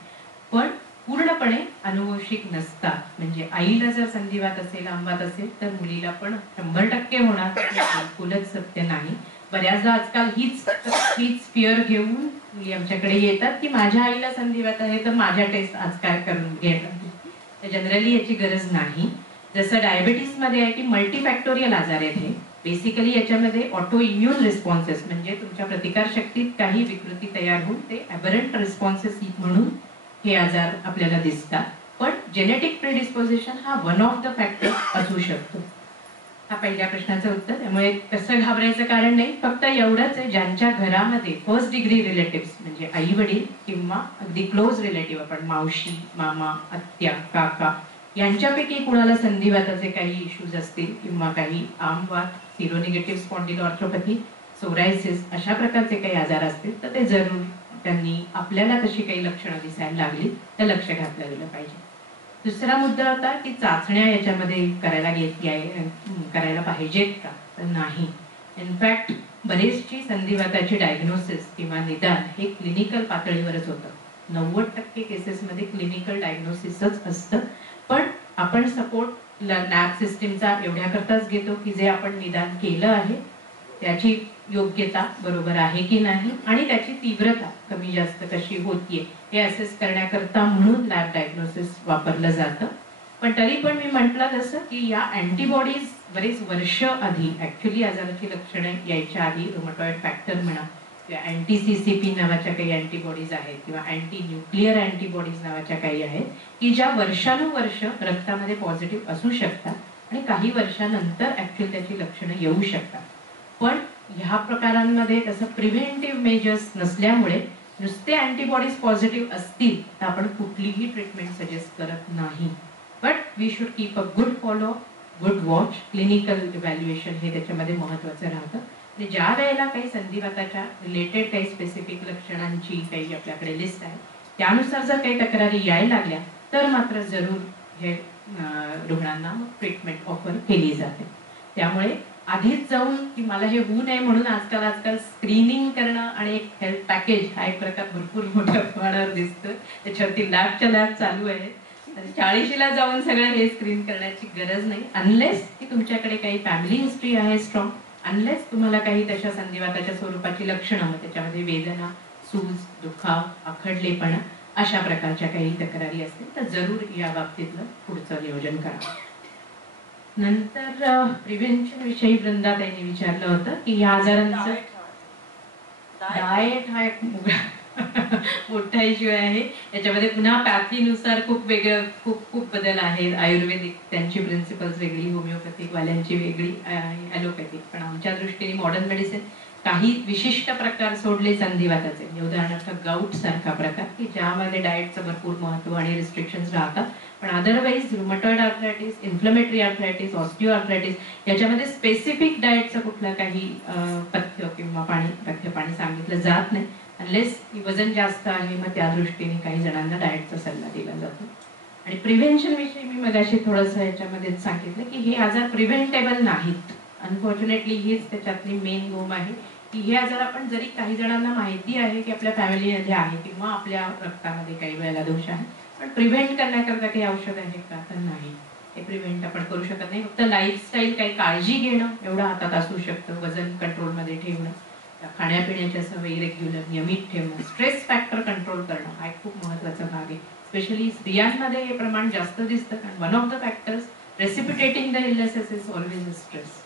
पण पूर्णपणे अनुवंशिक नसतात. म्हणजे आईला जर संधिवात असेल, आंबात असेल, तर मुलीला पण 100% होणार हे बिलकुलच सत्य नाही. बऱ्याचदा आजकाल हीच फिअर घेऊन मुली आमच्याकडे येतात की माझ्या आईला संधिवात आहे तर माझ्या टेस्ट आज काय करून घेणार. जनरली याची गरज नाही. जसं डायबिटीस मध्ये आहे की मल्टीफॅक्टोरियल आजार आहेत हे. बेसिकली याच्यामध्ये ऑटो इम्युन रिस्पॉन्सेस म्हणजे तुमच्या प्रतिकार शक्तीत काही विकृती तयार होऊन ते ॲबरंट रिस्पॉन्सेस म्हणून हे आजार आपल्याला दिसतात. पण जेनेटिक प्रिडिस्पोजिशन हा वन ऑफ द फॅक्टर असू शकतो. हा पहिल्या प्रश्नाचं उत्तर. त्यामुळे कसं घाबरायचं कारण नाही. फक्त एवढंच आहे, ज्यांच्या घरामध्ये फर्स्ट डिग्री रिलेटिव्स म्हणजे आई वडील किंवा अगदी क्लोज रिलेटिव्ह आपण मावशी, मामा, आत्या, काका यांच्यापैकी कुणाला संधिवाताचे काही इश्यूज असतील किंवा काही आमवात, सिरोनिगेटिव्ह स्पॉन्डिलोआर्थ्रोपॅथी, सोरायसिस अशा प्रकारचे काही आजार असतील तर ते जरूर त्यांनी आपल्याला तशी काही लक्षणं दिसायला लागली तर लक्ष घातलं गेलं पाहिजे. दुसरा मुद्दा होता की चाचण्या याच्यामध्ये करायला पाहिजेत का, तर नाही. इनफॅक्ट बरेचशी संधिवाताची डायग्नोसिस किंवा निदान हे क्लिनिकल पातळीवरच होतं. 90% केसेसमध्ये क्लिनिकल डायग्नोसिसच असतं. पण आपण सपोर्ट लॅब सिस्टीमचा एवढ्याकरताच घेतो की जे आपण निदान केलं आहे त्याची योग्यता बरोबर आहे की नाही आणि त्याची तीव्रता कमी जास्त कशी होतीये हे असेस करण्याकरता म्हणून लॅब डायग्नोसिस वापरलं जातं. पण तरी पण मी म्हटलं जसं की या अँटीबॉडीज बरेच वर्ष आधी ऍक्च्युली आजाराची लक्षणे यायच्या आधी रुमॅटॉइड फॅक्टर म्हणा किंवा अँटी CCP नावाच्या काही अँटीबॉडीज आहेत किंवा अँटी न्यूक्लिअर अँटीबॉडीज नावाच्या काही आहेत की ज्या वर्षानुवर्ष रक्तामध्ये पॉझिटिव्ह असू शकतात आणि काही वर्षानंतर ऍक्च्युअली त्याची लक्षणं येऊ शकतात. पण ह्या प्रकारांमध्ये तसं प्रिव्हेंटिव्ह मेजर्स नसल्यामुळे नुसते अँटीबॉडीज पॉझिटिव्ह असतील तर आपण कुठलीही ट्रीटमेंट सजेस्ट करत नाही. But we should keep a good follow, good watch, clinical evaluation हे त्याच्यामध्ये महत्वाचं राहतं. आणि ज्या वेळेला काही संधिवाताच्या रिलेटेड काही स्पेसिफिक लक्षणांची काही आपल्याकडे लिस्ट आहे त्यानुसार जर काही तक्रारी यायला लागल्या तर मात्र जरूर हे रुग्णांना ट्रीटमेंट ऑफर केली जाते. त्यामुळे आधीच जाऊन की मला हे होऊ नये म्हणून आजकाल स्क्रीनिंग करणं आणि एक हेल्थ पॅकेज हा एक प्रकार भरपूर मोठ्या प्रमाणावर दिसतो. त्याच्यावरती लॅब चालू आहे. 40शीला जाऊन सगळं हे स्क्रीन करण्याची गरज नाही अनलेस की तुमच्याकडे काही फॅमिली हिस्ट्री आहे स्ट्रॉंग, अनलेस तुम्हाला काही तशा संधिवाताच्या स्वरूपाची लक्षणं त्याच्यामध्ये वेदना, सूज, दुखाव, आखडलेपणा अशा प्रकारच्या काही तक्रारी असतील तर जरूर या बाबतीतलं पुढचं नियोजन करा. नंतर प्रिव्हेन्शन विषयी वृंदाताईंनी विचारलं होतं की या आजारांचं डाएट हा एक मोठा इश्यू आहे. याच्यामध्ये पुन्हा पॅथीनुसार खूप खूप बदल आहेत. आयुर्वेदिक त्यांची प्रिन्सिपल्स वेगळी, होमिओपॅथिक वाल्यांची वेगळी, ॲलोपॅथिक. पण आमच्या दृष्टीने मॉडर्न मेडिसिन काही विशिष्ट प्रकार सोडले संधिवाताचे, उदाहरणार्थ गाऊट सारखा प्रकार की ज्यामध्ये डाएटचं भरपूर महत्व आणि रिस्ट्रिक्शन्स राहतात. पण otherwise rheumatoid arthritis, inflammatory arthritis, osteo arthritis याच्यामध्ये स्पेसिफिक डाएटचं कुठलं काही पथ्य किंवा पाणी सांगितलं जात नाही अनलेस वजन जास्त आहे. मग त्या दृष्टीने काही जणांना डाएटचा सल्ला दिला जातो. आणि प्रिव्हेन्शन विषयी मी मगाशी थोडंसं याच्यामध्ये सांगितलं की हे आजार प्रिव्हेंटेबल नाहीत. अनफॉर्च्युनेटली हीच त्याच्यातली मेन गोम आहे की हे आजार आपण जरी काही जणांना माहिती आहे की आपल्या फॅमिलीमध्ये आहे किंवा आपल्या रक्तामध्ये काही वेळेला दोष आहे पण प्रिव्हेंट करण्याकरता काही औषध आहे का, तर नाही. हे प्रिव्हेंट आपण करू शकत नाही. फक्त लाईफस्टाईल काही काळजी घेणं एवढं हातात असू शकतं. वजन कंट्रोलमध्ये ठेवणं, खाण्यापिण्याच्या सवयी रेग्युलर नियमित ठेवणं, स्ट्रेस फॅक्टर कंट्रोल करणं हा एक खूप महत्वाचा भाग आहे. स्पेशली स्त्रियांमध्ये हे प्रमाण जास्त दिसतं कारण one of the factors precipitating the illnesses is always stress.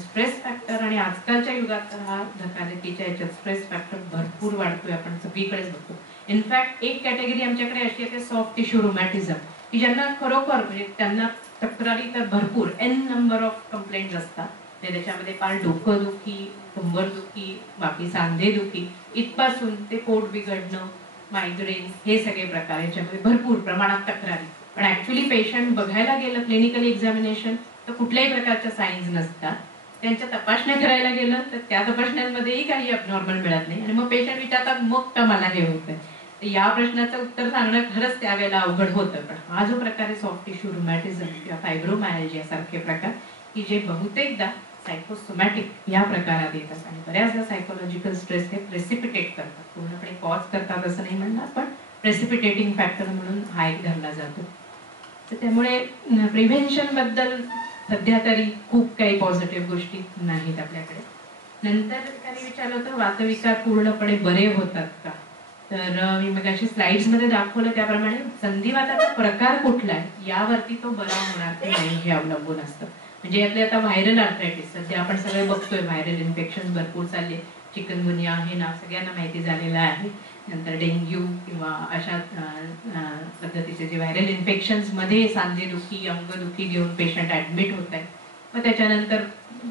Stress factor आणि आजकालच्या युगात हा धकाधकीच्या याच्यात स्ट्रेस फॅक्टर भरपूर वाढतोय. आपण सगळीकडेच बघतो. इनफॅक्ट एक कॅटेगरी आमच्याकडे अशी आहे सॉफ्ट टिश्यू रुमॅटिझम की ज्यांना खरोखर म्हणजे त्यांना तक्रारी तर भरपूर एन नंबर ऑफ कंप्लेंट्स असतात. त्याच्यामध्ये फार डोकं दुखी, कंबर दुखी, बाकी सांधे दुखी इथपासून ते पोट बिघडणं, मायग्रेन हे सगळे प्रकार याच्यामध्ये भरपूर प्रमाणात तक्रारी. पण ऍक्च्युली पेशंट बघायला गेलं क्लिनिकल एक्झामिनेशन तर कुठल्याही प्रकारच्या साईन्स नसतात. त्यांच्या तपासण्या करायला गेलं तर त्या तपासण्यांमध्येही काही अबनॉर्मल मिळत नाही आणि मग पेशंट विचारतात मग का मला हे होतंय. या प्रश्नाचं उत्तर सांगणं खरंच त्यावेळेला अवघड होतं. पण हा जो प्रकार आहे सॉफ्ट टिश्यू रुमॅटिझम किंवा फायब्रोमायल्जिया सारखे प्रकार की जे बहुतेकदा सायकोसोमॅटिक या प्रकारात येतात आणि बऱ्याचदा सायकोलॉजिकल स्ट्रेस हे प्रेसिपिटेट करतात. पूर्णपणे कॉज करतात असं नाही म्हणणार, पण प्रेसिपिटेटिंग फॅक्टर म्हणून हा एक धरला जातो. तर त्यामुळे प्रिव्हेन्शन बद्दल सध्या तरी खूप काही पॉझिटिव्ह गोष्टी नाहीत आपल्याकडे. नंतर त्यांनी विचारलं होतं वातविकार पूर्णपणे बरे होतात का? तर मी मगाशी स्लाइड्स मध्ये दाखवलं त्याप्रमाणे संधिवाताचा प्रकार कुठला आहे यावरती तो बरा होणार की नाही हे अवलंबून असतं. म्हणजे यातले आता व्हायरल आर्थरायटिस सध्या आपण सगळे बघतोय, व्हायरल इन्फेक्शन भरपूर चालले, चिकनगुनिया हे नाव सगळ्यांना माहिती झालेलं आहे. नंतर डेंग्यू किंवा अशा पद्धतीचे जे व्हायरल इन्फेक्शन्स मध्ये सांधेदुखी अंगदुखी घेऊन पेशंट ऍडमिट होत आहे. मग त्याच्यानंतर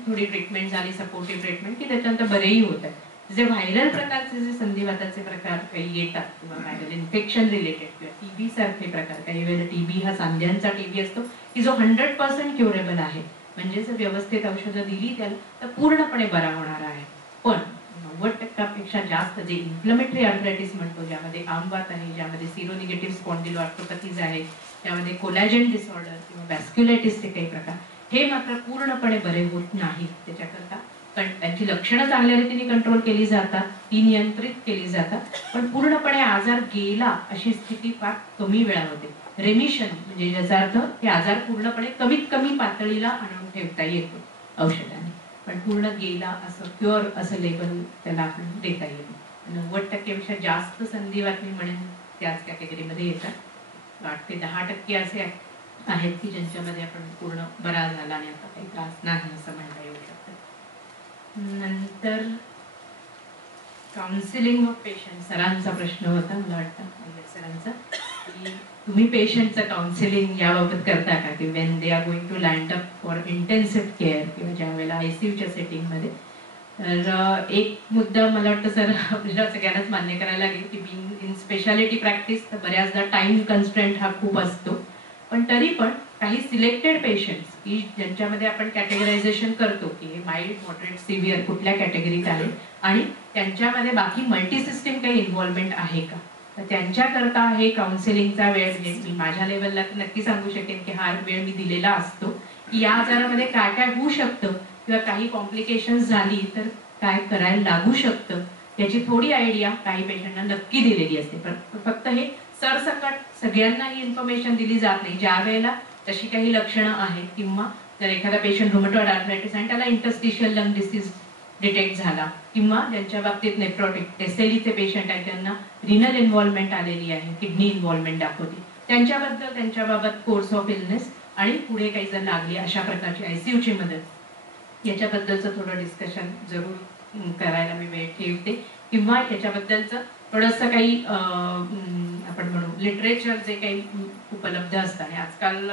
थोडी ट्रीटमेंट झाली, सपोर्टिव्ह ट्रीटमेंट, की त्याच्यानंतर बरेही होत आहे. जे व्हायरल प्रकारचे जे संधिवाताचे प्रकार काही येतात किंवा व्हायरल इन्फेक्शन रिलेटेड किंवा टीबी सारखे प्रकार, काही वेळेला टीबी हा सांध्यांचा टीबी असतो की जो 100% क्युरेबल आहे, म्हणजे जर व्यवस्थित औषधं दिली त्याला तर पूर्णपणे बरा होणार आहे. पण 90% जास्त जे इन्फ्लमेटरी आर्थरायटिस म्हणतो, ज्यामध्ये आमवात आहे, ज्यामध्ये सिरोनिगेटिव्ह स्पॉन्डिलोआर्थोपॅथीज आहे, ज्यामध्ये कोलॅजन डिसऑर्डर किंवा वॅस्क्युलायटिसचे काही प्रकार, हे मात्र पूर्णपणे बरे होत नाहीत. त्याच्याकरता त्यांची लक्षणं चांगल्या रीतीने कंट्रोल केली जातात, ती नियंत्रित केली जातात, पण पूर्णपणे आजार गेला अशी स्थिती फार कमी वेळा होते. रेमिशन म्हणजे ज्याचा अर्थ हे आजार पूर्णपणे कमीत कमी पातळीला आणून ठेवता येतो औषधाने, पण पूर्ण गेला असं क्युअर असं लेबल त्याला आपण देता येईल. 90% पेक्षा जास्त संधिवात मी म्हणेन त्याच कॅटेगरीमध्ये येतात. 8 ते 10% असे आहेत की ज्यांच्यामध्ये आपण पूर्ण बरा झाला आणि आता काही त्रास नाही असं म्हणता येऊ शकतं. नंतर काउन्सिलिंग ऑफ पेशंट सरांचा प्रश्न होता, मला वाटतं सरांचा, की तुम्ही पेशंटचं काउन्सिलिंग याबाबत करता का, की when they are going to land up for intensive care किंवा ज्या वेळेला आयसीयूच्या सेटिंगमध्ये. तर एक मुद्दा मला वाटतं सर आपल्याला सगळ्यांनाच मान्य करायला लागेल की बिंग इन स्पेशालिटी प्रॅक्टिस तर बऱ्याचदा टाइम कन्स्ट्रेंट हा खूप असतो, पण तरी पण काही सिलेक्टेड पेशंट्स की ज्यांच्यामध्ये आपण कॅटेगरायझेशन करतो की हे माइल्ड, मॉडरेट, सिव्हिअर कुठल्या कॅटेगरीत आहे आणि त्यांच्यामध्ये बाकी मल्टी सिस्टीम काही इन्व्हॉल्वमेंट आहे का, तर त्यांच्याकरता हे काउन्सिलिंगचा वेळ म्हणजे मी माझ्या लेवलला तर नक्की सांगू शकेन की हा वेळ मी दिलेला असतो की या आजारामध्ये काय काय होऊ शकतं किंवा काही कॉम्प्लिकेशन्स झाली तर काय करायला लागू शकतं याची थोडी आयडिया काही पेशंटना नक्की दिलेली असते. पण फक्त हे सरसकट सगळ्यांना ही इन्फॉर्मेशन दिली जात नाही. ज्या वेळेला तशी काही लक्षणं आहेत किंवा जर एखादा पेशंट रुमॅटॉइड आर्थरायटिस आणि त्याला इंटरस्टिशियल लंग डिसीज डिटेक्ट झाला किंवा ज्यांच्या बाबतीत नेफ्रोटिक एसएलईचे पेशंट आहे, त्यांना रिनल इन्व्हॉल्वमेंट आलेली आहे, किडनी इन्व्हॉल्वमेंट दाखवते, त्यांच्याबद्दल त्यांच्याबाबत कोर्स ऑफ इलनेस आणि पुढे काही जर लागली अशा प्रकारची आयसीयूची मदत याच्याबद्दलचं थोडं डिस्कशन जरूर करायला मी वेळ ठेवते किंवा याच्याबद्दलचं थोडंसं काही आपण म्हणू लिटरेचर जे काही उपलब्ध असतं. आणि आजकाल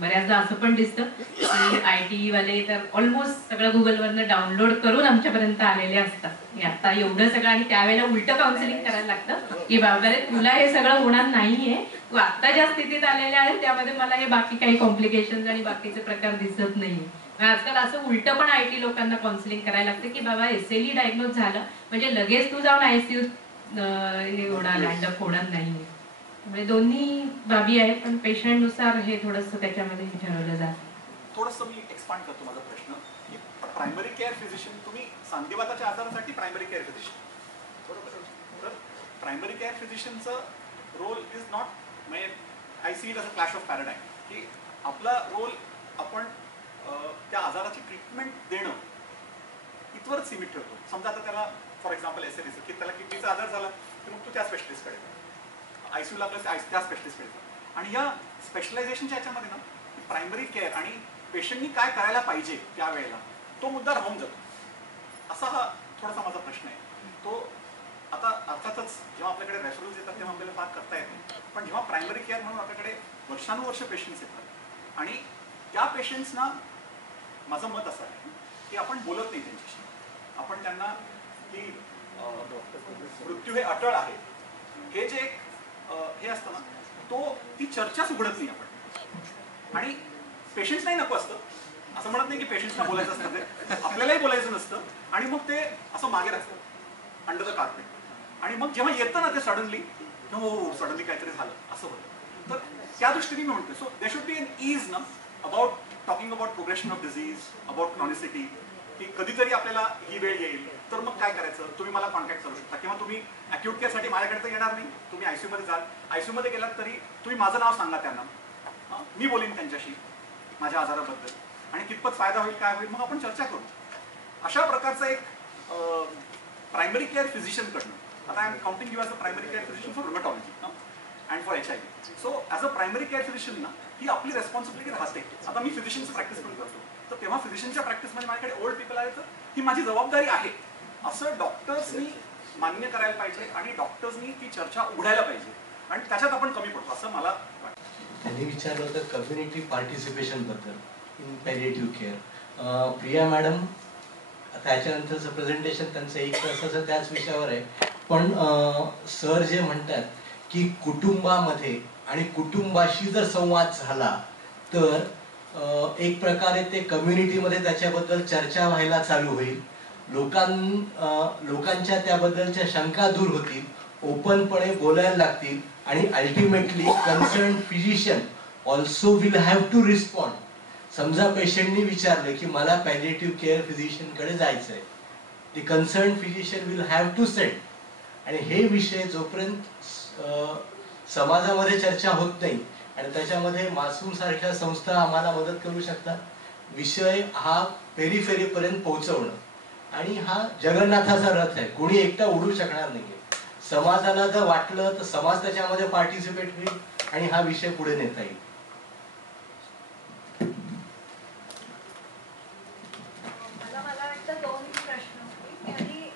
बऱ्याचदा असं पण दिसतं की IT वाले तर ऑलमोस्ट सगळं गुगलवरनं डाउनलोड करून आमच्यापर्यंत आलेले असतात. आता एवढं सगळं आणि त्यावेळेला उलटं काउन्सिलिंग करायला लागतं की बाबा रे तुला हे सगळं होणार नाहीये, तू आता ज्या स्थितीत आलेले आहे त्यामध्ये मला हे बाकी काही कॉम्प्लिकेशन्स आणि बाकीचे प्रकार दिसत नाहीये. आजकाल असं उलटं पण IT लोकांना काउन्सिलिंग करायला लागतं की बाबा SLE डायग्नोज झालं म्हणजे लगेच तू जाऊन ICU हे होणार, लँडअप होणार नाही. म्हणजे दोन्ही बाबी आहेत, पण पेशंटनुसार हे थोडंसं त्याच्यामध्ये ठरवलं जातं. थोडंसं मी एक्सपांड करतो माझा प्रश्न की प्रायमरी केअर फिजिशियन, तुम्ही सांधिवाताच्या आजारासाठी प्रायमरी केअर फिजिशियन, बरोबर? तर प्रायमरी केअर फिजिशियनचं रोल इज नॉट, म्हणजे I see it a clash of paradigm, की आपला रोल आपण त्या आजाराची ट्रीटमेंट देणं इथवरच सीमित ठेवतो. समजा आता त्याला फॉर एक्झाम्पल SLE की त्याला किडनीचा आजार झाला तर मग तू त्या स्पेशलिस्टकडे, ICU लागलं त्या स्पेशलिस्टकडे. आणि या स्पेशलायझेशनच्या याच्यामध्ये ना प्रायमरी केअर आणि पेशंटनी काय करायला पाहिजे त्यावेळेला तो मुद्दा राहून जातो. असा हा थोडासा माझा प्रश्न आहे. तो आता अर्थातच जेव्हा आपल्याकडे रेफरल्स येतात तेव्हा आपल्याला फार करता येत नाही, पण जेव्हा प्रायमरी केअर म्हणून आपल्याकडे वर्षानुवर्ष पेशंट्स येतात आणि त्या पेशंट्सना माझं मत असं आहे की आपण बोलत नाही त्यांच्याशी, आपण त्यांना की मृत्यू हे अटळ आहे हे जे एक हे असतं ना, ती चर्चाच उघडत नाही आपण. आणि पेशंट्स नाही नको असतं असं म्हणत नाही की पेशंट्सना बोलायचं असतं, ते आपल्यालाही बोलायचं नसतं आणि मग ते असं मागे राहतं अंडर द कार्पेट. आणि मग जेव्हा येतं ना ते सडनली किंवा हो सडनली काहीतरी झालं असं होतं. तर त्या दृष्टीने मी म्हणतोय, so they should be an ease ना about talking about progression of disease, about chronicity, की कधीतरी आपल्याला ही वेळ येईल तर मग काय करायचं, तुम्ही मला कॉन्टॅक्ट करू शकता किंवा तुम्ही अॅक्यूट केअरसाठी माझ्याकडे तर येणार नाही, तुम्ही ICU मध्ये जाल, ICU मध्ये गेलात तरी तुम्ही माझं नाव सांगा त्यांना, मी बोलीन त्यांच्याशी माझ्या आजाराबद्दल आणि कितपत फायदा होईल काय होईल मग आपण चर्चा करू. अशा प्रकारचा एक प्रायमरी केअर फिजिशियनकडनं, आता I am counting you as a primary care physician for rheumatology and for HIV. So as a primary care physician ना ही आपली रेस्पॉन्सिबिलिटी राहते. आता मी फिजिशियनची प्रॅक्टिस पण करतो, तर तेव्हा फिजिशियनच्या प्रॅक्टिसमध्ये माझ्याकडे ओल्ड पीपल आले तर ही माझी जबाबदारी आहे असं डॉक्टर्सनी मान्य करायला पाहिजे आणि डॉक्टर्सनी ती चर्चा उघडायला पाहिजे आणि त्याच्यात आपण कमी पडतो असं मला वाटतं. त्यांनी विचारलं होतं कम्युनिटी पार्टिसिपेशन बद्दल in palliative care. Priya madam त्याच्यानंतरचं प्रेझेंटेशन त्यांचं 1 तासाचं त्याच विषयावर आहे, पण सर जे म्हणतात की कुटुंबामध्ये आणि कुटुंबाशी जर संवाद झाला तर एक प्रकारे ते कम्युनिटीमध्ये त्याच्याबद्दल चर्चा व्हायला चालू होईल, लोकांच्या त्याबद्दलच्या शंका दूर होतील, ओपनपणे बोलायला लागतील आणि ultimately concern physician also will have to respond. समजा पेशंटनी विचारलं की मला पॅलिएटिव्ह केअर फिजिशियनकडे जायचं आहे, the concern physician will have to set. आणि हे विषय जोपर्यंत समाजामध्ये चर्चा होत नाही आणि त्याच्यामध्ये मासूम सारख्या संस्था आम्हाला मदत करू शकतात, विषय हा पेरिफेरीपर्यंत पोहोचवणं. आणि हा जगन्नाथाचा रथ आहे, कोणी एकटा उडू शकणार नाहीये. समाजाला जर वाटलं तर समाज त्याच्यामध्ये पार्टिसिपेट होईल आणि हा विषय पुढे नेता येईल. मला वाटतं 2 प्रश्न होते आणि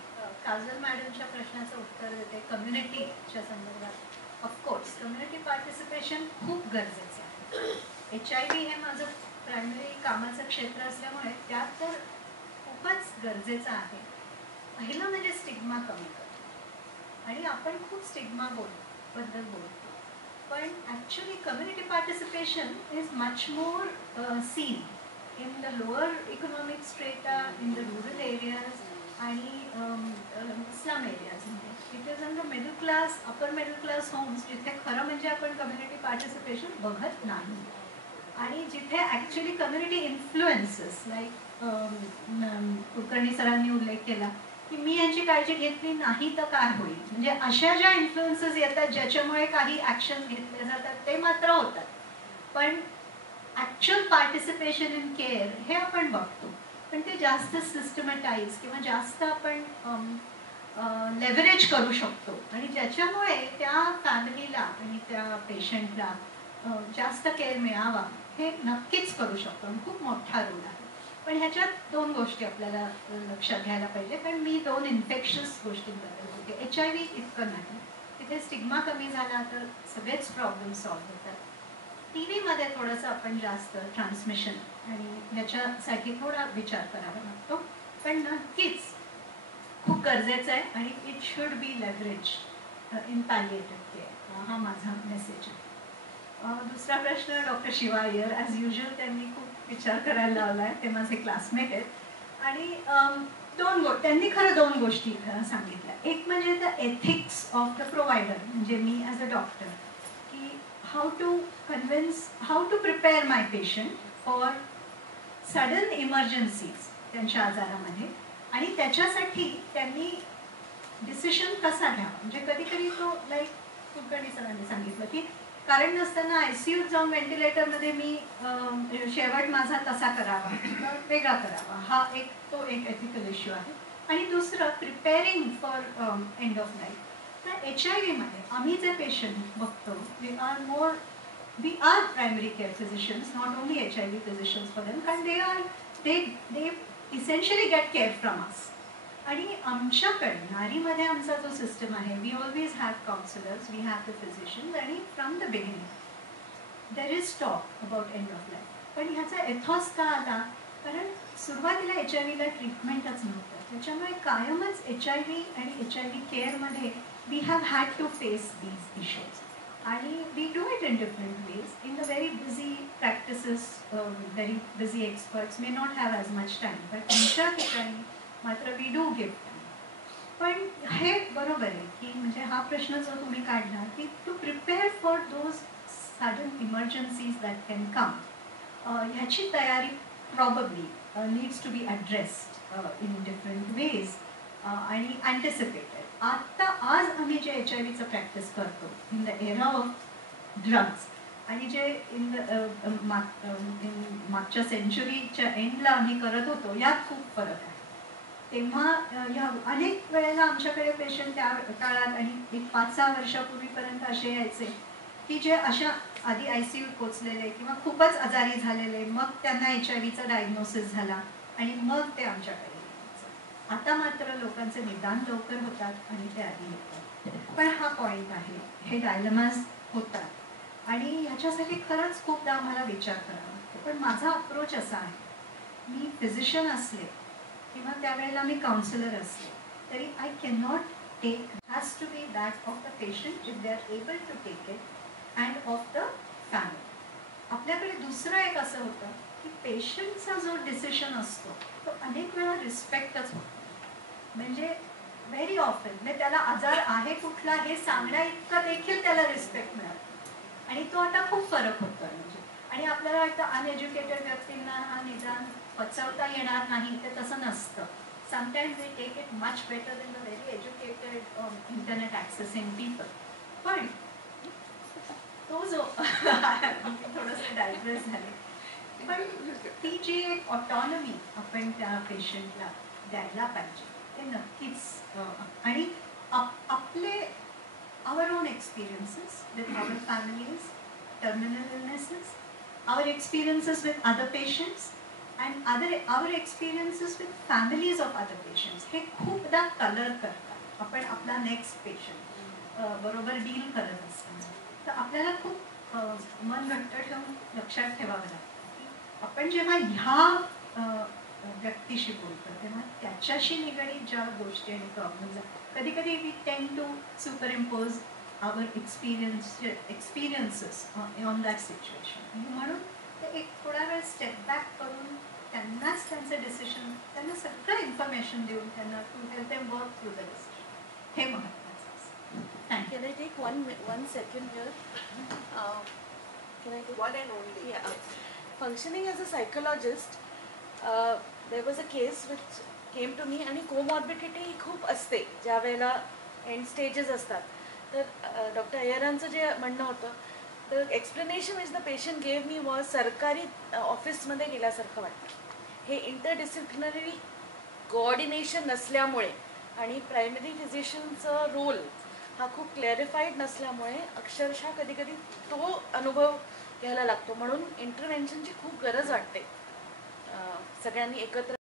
काजल मॅडमच्या प्रश्नाचं उत्तर देते कम्युनिटीच्या संदर्भात. ऑफकोर्स कम्युनिटी पार्टिसिपेशन खूप गरजेचं आहे. HIV हे माझं प्रायमरी कामाचं क्षेत्र असल्यामुळे त्यात तर खूपच गरजेचं आहे. पहिलं म्हणजे स्टिग्मा कमी करणं, आणि आपण खूप स्टिग्मा बद्दल बोलतो, पण actually community participation is much more seen in the lower economic strata, in the rural areas आणि स्लम एरियाजमध्ये. It is in the middle class, upper middle class homes जिथे खरं म्हणजे आपण कम्युनिटी पार्टिसिपेशन बघत नाही, आणि जिथे actually community influences like Kulkarni सरांनी उल्लेख केला की मी यांची काळजी घेतली नाही तर काय होईल, म्हणजे अशा ज्या इन्फ्लुएन्सेस येतात ज्याच्यामुळे काही ॲक्शन घेतले जातात ते मात्र होतात, पण ॲक्च्युअल पार्टिसिपेशन इन केअर हे आपण बघतो, पण ते जास्त सिस्टमॅटाईज किंवा जास्त आपण लेव्हरेज करू शकतो आणि ज्याच्यामुळे त्या फॅमिलीला आणि त्या पेशंटला जास्त केअर मिळावा हे नक्कीच करू शकतो आणि खूप मोठा रोल आहे. पण ह्याच्यात 2 गोष्टी आपल्याला लक्षात घ्यायला पाहिजे, कारण मी 2 इन्फेक्शियस गोष्टींबद्दल बोलते. HIV इतकं नाही, तिथे स्टिग्मा कमी झाला तर सगळेच प्रॉब्लेम सॉल्व्ह होतात. TB मध्ये थोडंसं आपण जास्त ट्रान्समिशन आणि ह्याच्यासाठी थोडा विचार करावा लागतो, पण नक्कीच खूप गरजेचं आहे आणि it should B leverage in palliative care. हा माझा मेसेज आहे. दुसरा प्रश्न doctor Shiva Iyer, as usual त्यांनी खूप विचार करायला लावला आहे, ते माझे क्लासमेट आहेत आणि त्यांनी खरं 2 गोष्टी सांगितल्या. एक म्हणजे the ethics of the provider, म्हणजे मी ॲज अ डॉक्टर, की how to prepare my patient for sudden emergencies त्यांच्या आजारामध्ये, आणि त्याच्यासाठी त्यांनी डिसिशन कसा घ्यावा. म्हणजे कधी कधी तो लाईक कुलकर्णी सरांनी सांगितलं की कारण नसताना ICUत जाऊन व्हेंटिलेटरमध्ये मी शेवट माझा तसा करावा वेगळा करावा, हा तो एक एथिकल इश्यू आहे. आणि दुसरं preparing for end of life. तर HIV मध्ये आम्ही जे पेशंट बघतो, we are primary care physicians, not only HIV physicians for them, कारण they essentially get care from us. आणि आमच्याकडे नारीमध्ये आमचा जो सिस्टम आहे, we always have counsellors, we have the physicians, आणि from the beginning there is talk about end of life. पण ह्याचा Ethos का आला, कारण सुरुवातीला HIVला ट्रीटमेंटच नव्हतं, त्याच्यामुळे कायमच HIV आणि HIV केअरमध्ये we have had to face these issues. आणि we do it in different ways in the very busy practices. Very busy experts may not have as much time, पण आमच्या ठिकाणी मात्र वी डू गिव्ह टाईम. पण हे बरोबर आहे की म्हणजे हा प्रश्न जो तुम्ही काढला की to prepare for those sudden emergencies that can come, ह्याची तयारी probably needs to be addressed in different ways आणि अँटिसिपेटेड. आता आज आम्ही जे HIV प्रॅक्टिस करतो in the era of drugs आणि जे मागच्या सेंचुरीच्या एंडला आम्ही करत होतो यात खूप फरक आहे. तेव्हा ह्या अनेक वेळेला आमच्याकडे पेशंट त्या काळात आणि एक 5-6 वर्षापूर्वीपर्यंत असे यायचे की जे अशा आधी ICU पोचलेले किंवा खूपच आजारी झालेले, मग त्यांना HIV डायग्नोसिस झाला आणि मग ते आमच्याकडे यायचं. आता मात्र लोकांचे निदान लवकर होतात आणि ते आधी येतात. पण हा पॉईंट आहे, हे डायलेमाज होतात आणि ह्याच्यासाठी खरंच खूपदा आम्हाला विचार करावा लागतो. पण माझा अप्रोच असा आहे, मी फिजिशियन असले किंवा त्यावेळेला मी काउन्सिलर असले तरी I can not take, has to be that of the patient if they are able to take it and of the family. आपल्याकडे दुसरं एक असं होतं की पेशंटचा जो डिसिशन असतो तो अनेक वेळा रिस्पेक्टच होतो. म्हणजे व्हेरी ऑफन म्हणजे त्याला आजार आहे कुठला हे सांगण्या इतका देखील त्याला रिस्पेक्ट मिळतो आणि तो आता खूप फरक होतो. म्हणजे आणि आपल्याला वाटतं अनएज्युकेटेड व्यक्तींना हा निदान पचवता येणार नाही, ते तसं नसतं. Sometimes we take it much better than the very educated internet accessing people. पण तो जो थोडंसं डायग्रेस झाले, पण ती जी एक ऑटॉनॉमी आपण त्या पेशंटला द्यायला पाहिजे ते नक्कीच. आणि आपले our own experiences with our families, terminal illnesses, our experiences with other patients and our experiences with families of other patients हे खूपदा कलर करतात. आपण आपला नेक्स्ट पेशंट बरोबर डील करत असताना तर आपल्याला खूप मन घट्ट ठेवून लक्षात ठेवावं लागतं की आपण जेव्हा ह्या व्यक्तीशी बोलतो तेव्हा त्याच्याशी निगडीत ज्या गोष्टी आणि प्रॉब्लेम्स कधी कधी we tend to superimpose our experiences on that situation. म्हणून ते एक थोडा वेळ स्टेप बॅक करून त्यांनाच त्यांचं डिसिशन, त्यांना सगळं इन्फॉर्मेशन देऊन त्यांना to help them work through the decision, हे महत्त्वाचं असतं. Thank you. Can I take one second here? Can I take one and only? Yeah. Functioning as a psychologist, there was a case which came to me आणि comorbidity खूप असते ज्या वेळेला end stages असतात. तर डॉक्टर अय्यरांचं जे म्हणणं होतं, the explanation which the patient gave me was सरकारी ऑफिसमध्ये गेल्यासारखं वाटतं. हे इंटरडिसिप्लिनरी कोऑर्डिनेशन नसल्यामुळे आणि प्रायमरी फिजिशियनचं रोल हा खूप क्लॅरिफाईड नसल्यामुळे अक्षरशः कधी कधी तो अनुभव घ्यायला लागतो. म्हणून इंटरव्हेन्शनची खूप गरज वाटते. सगळ्यांनी एकत्र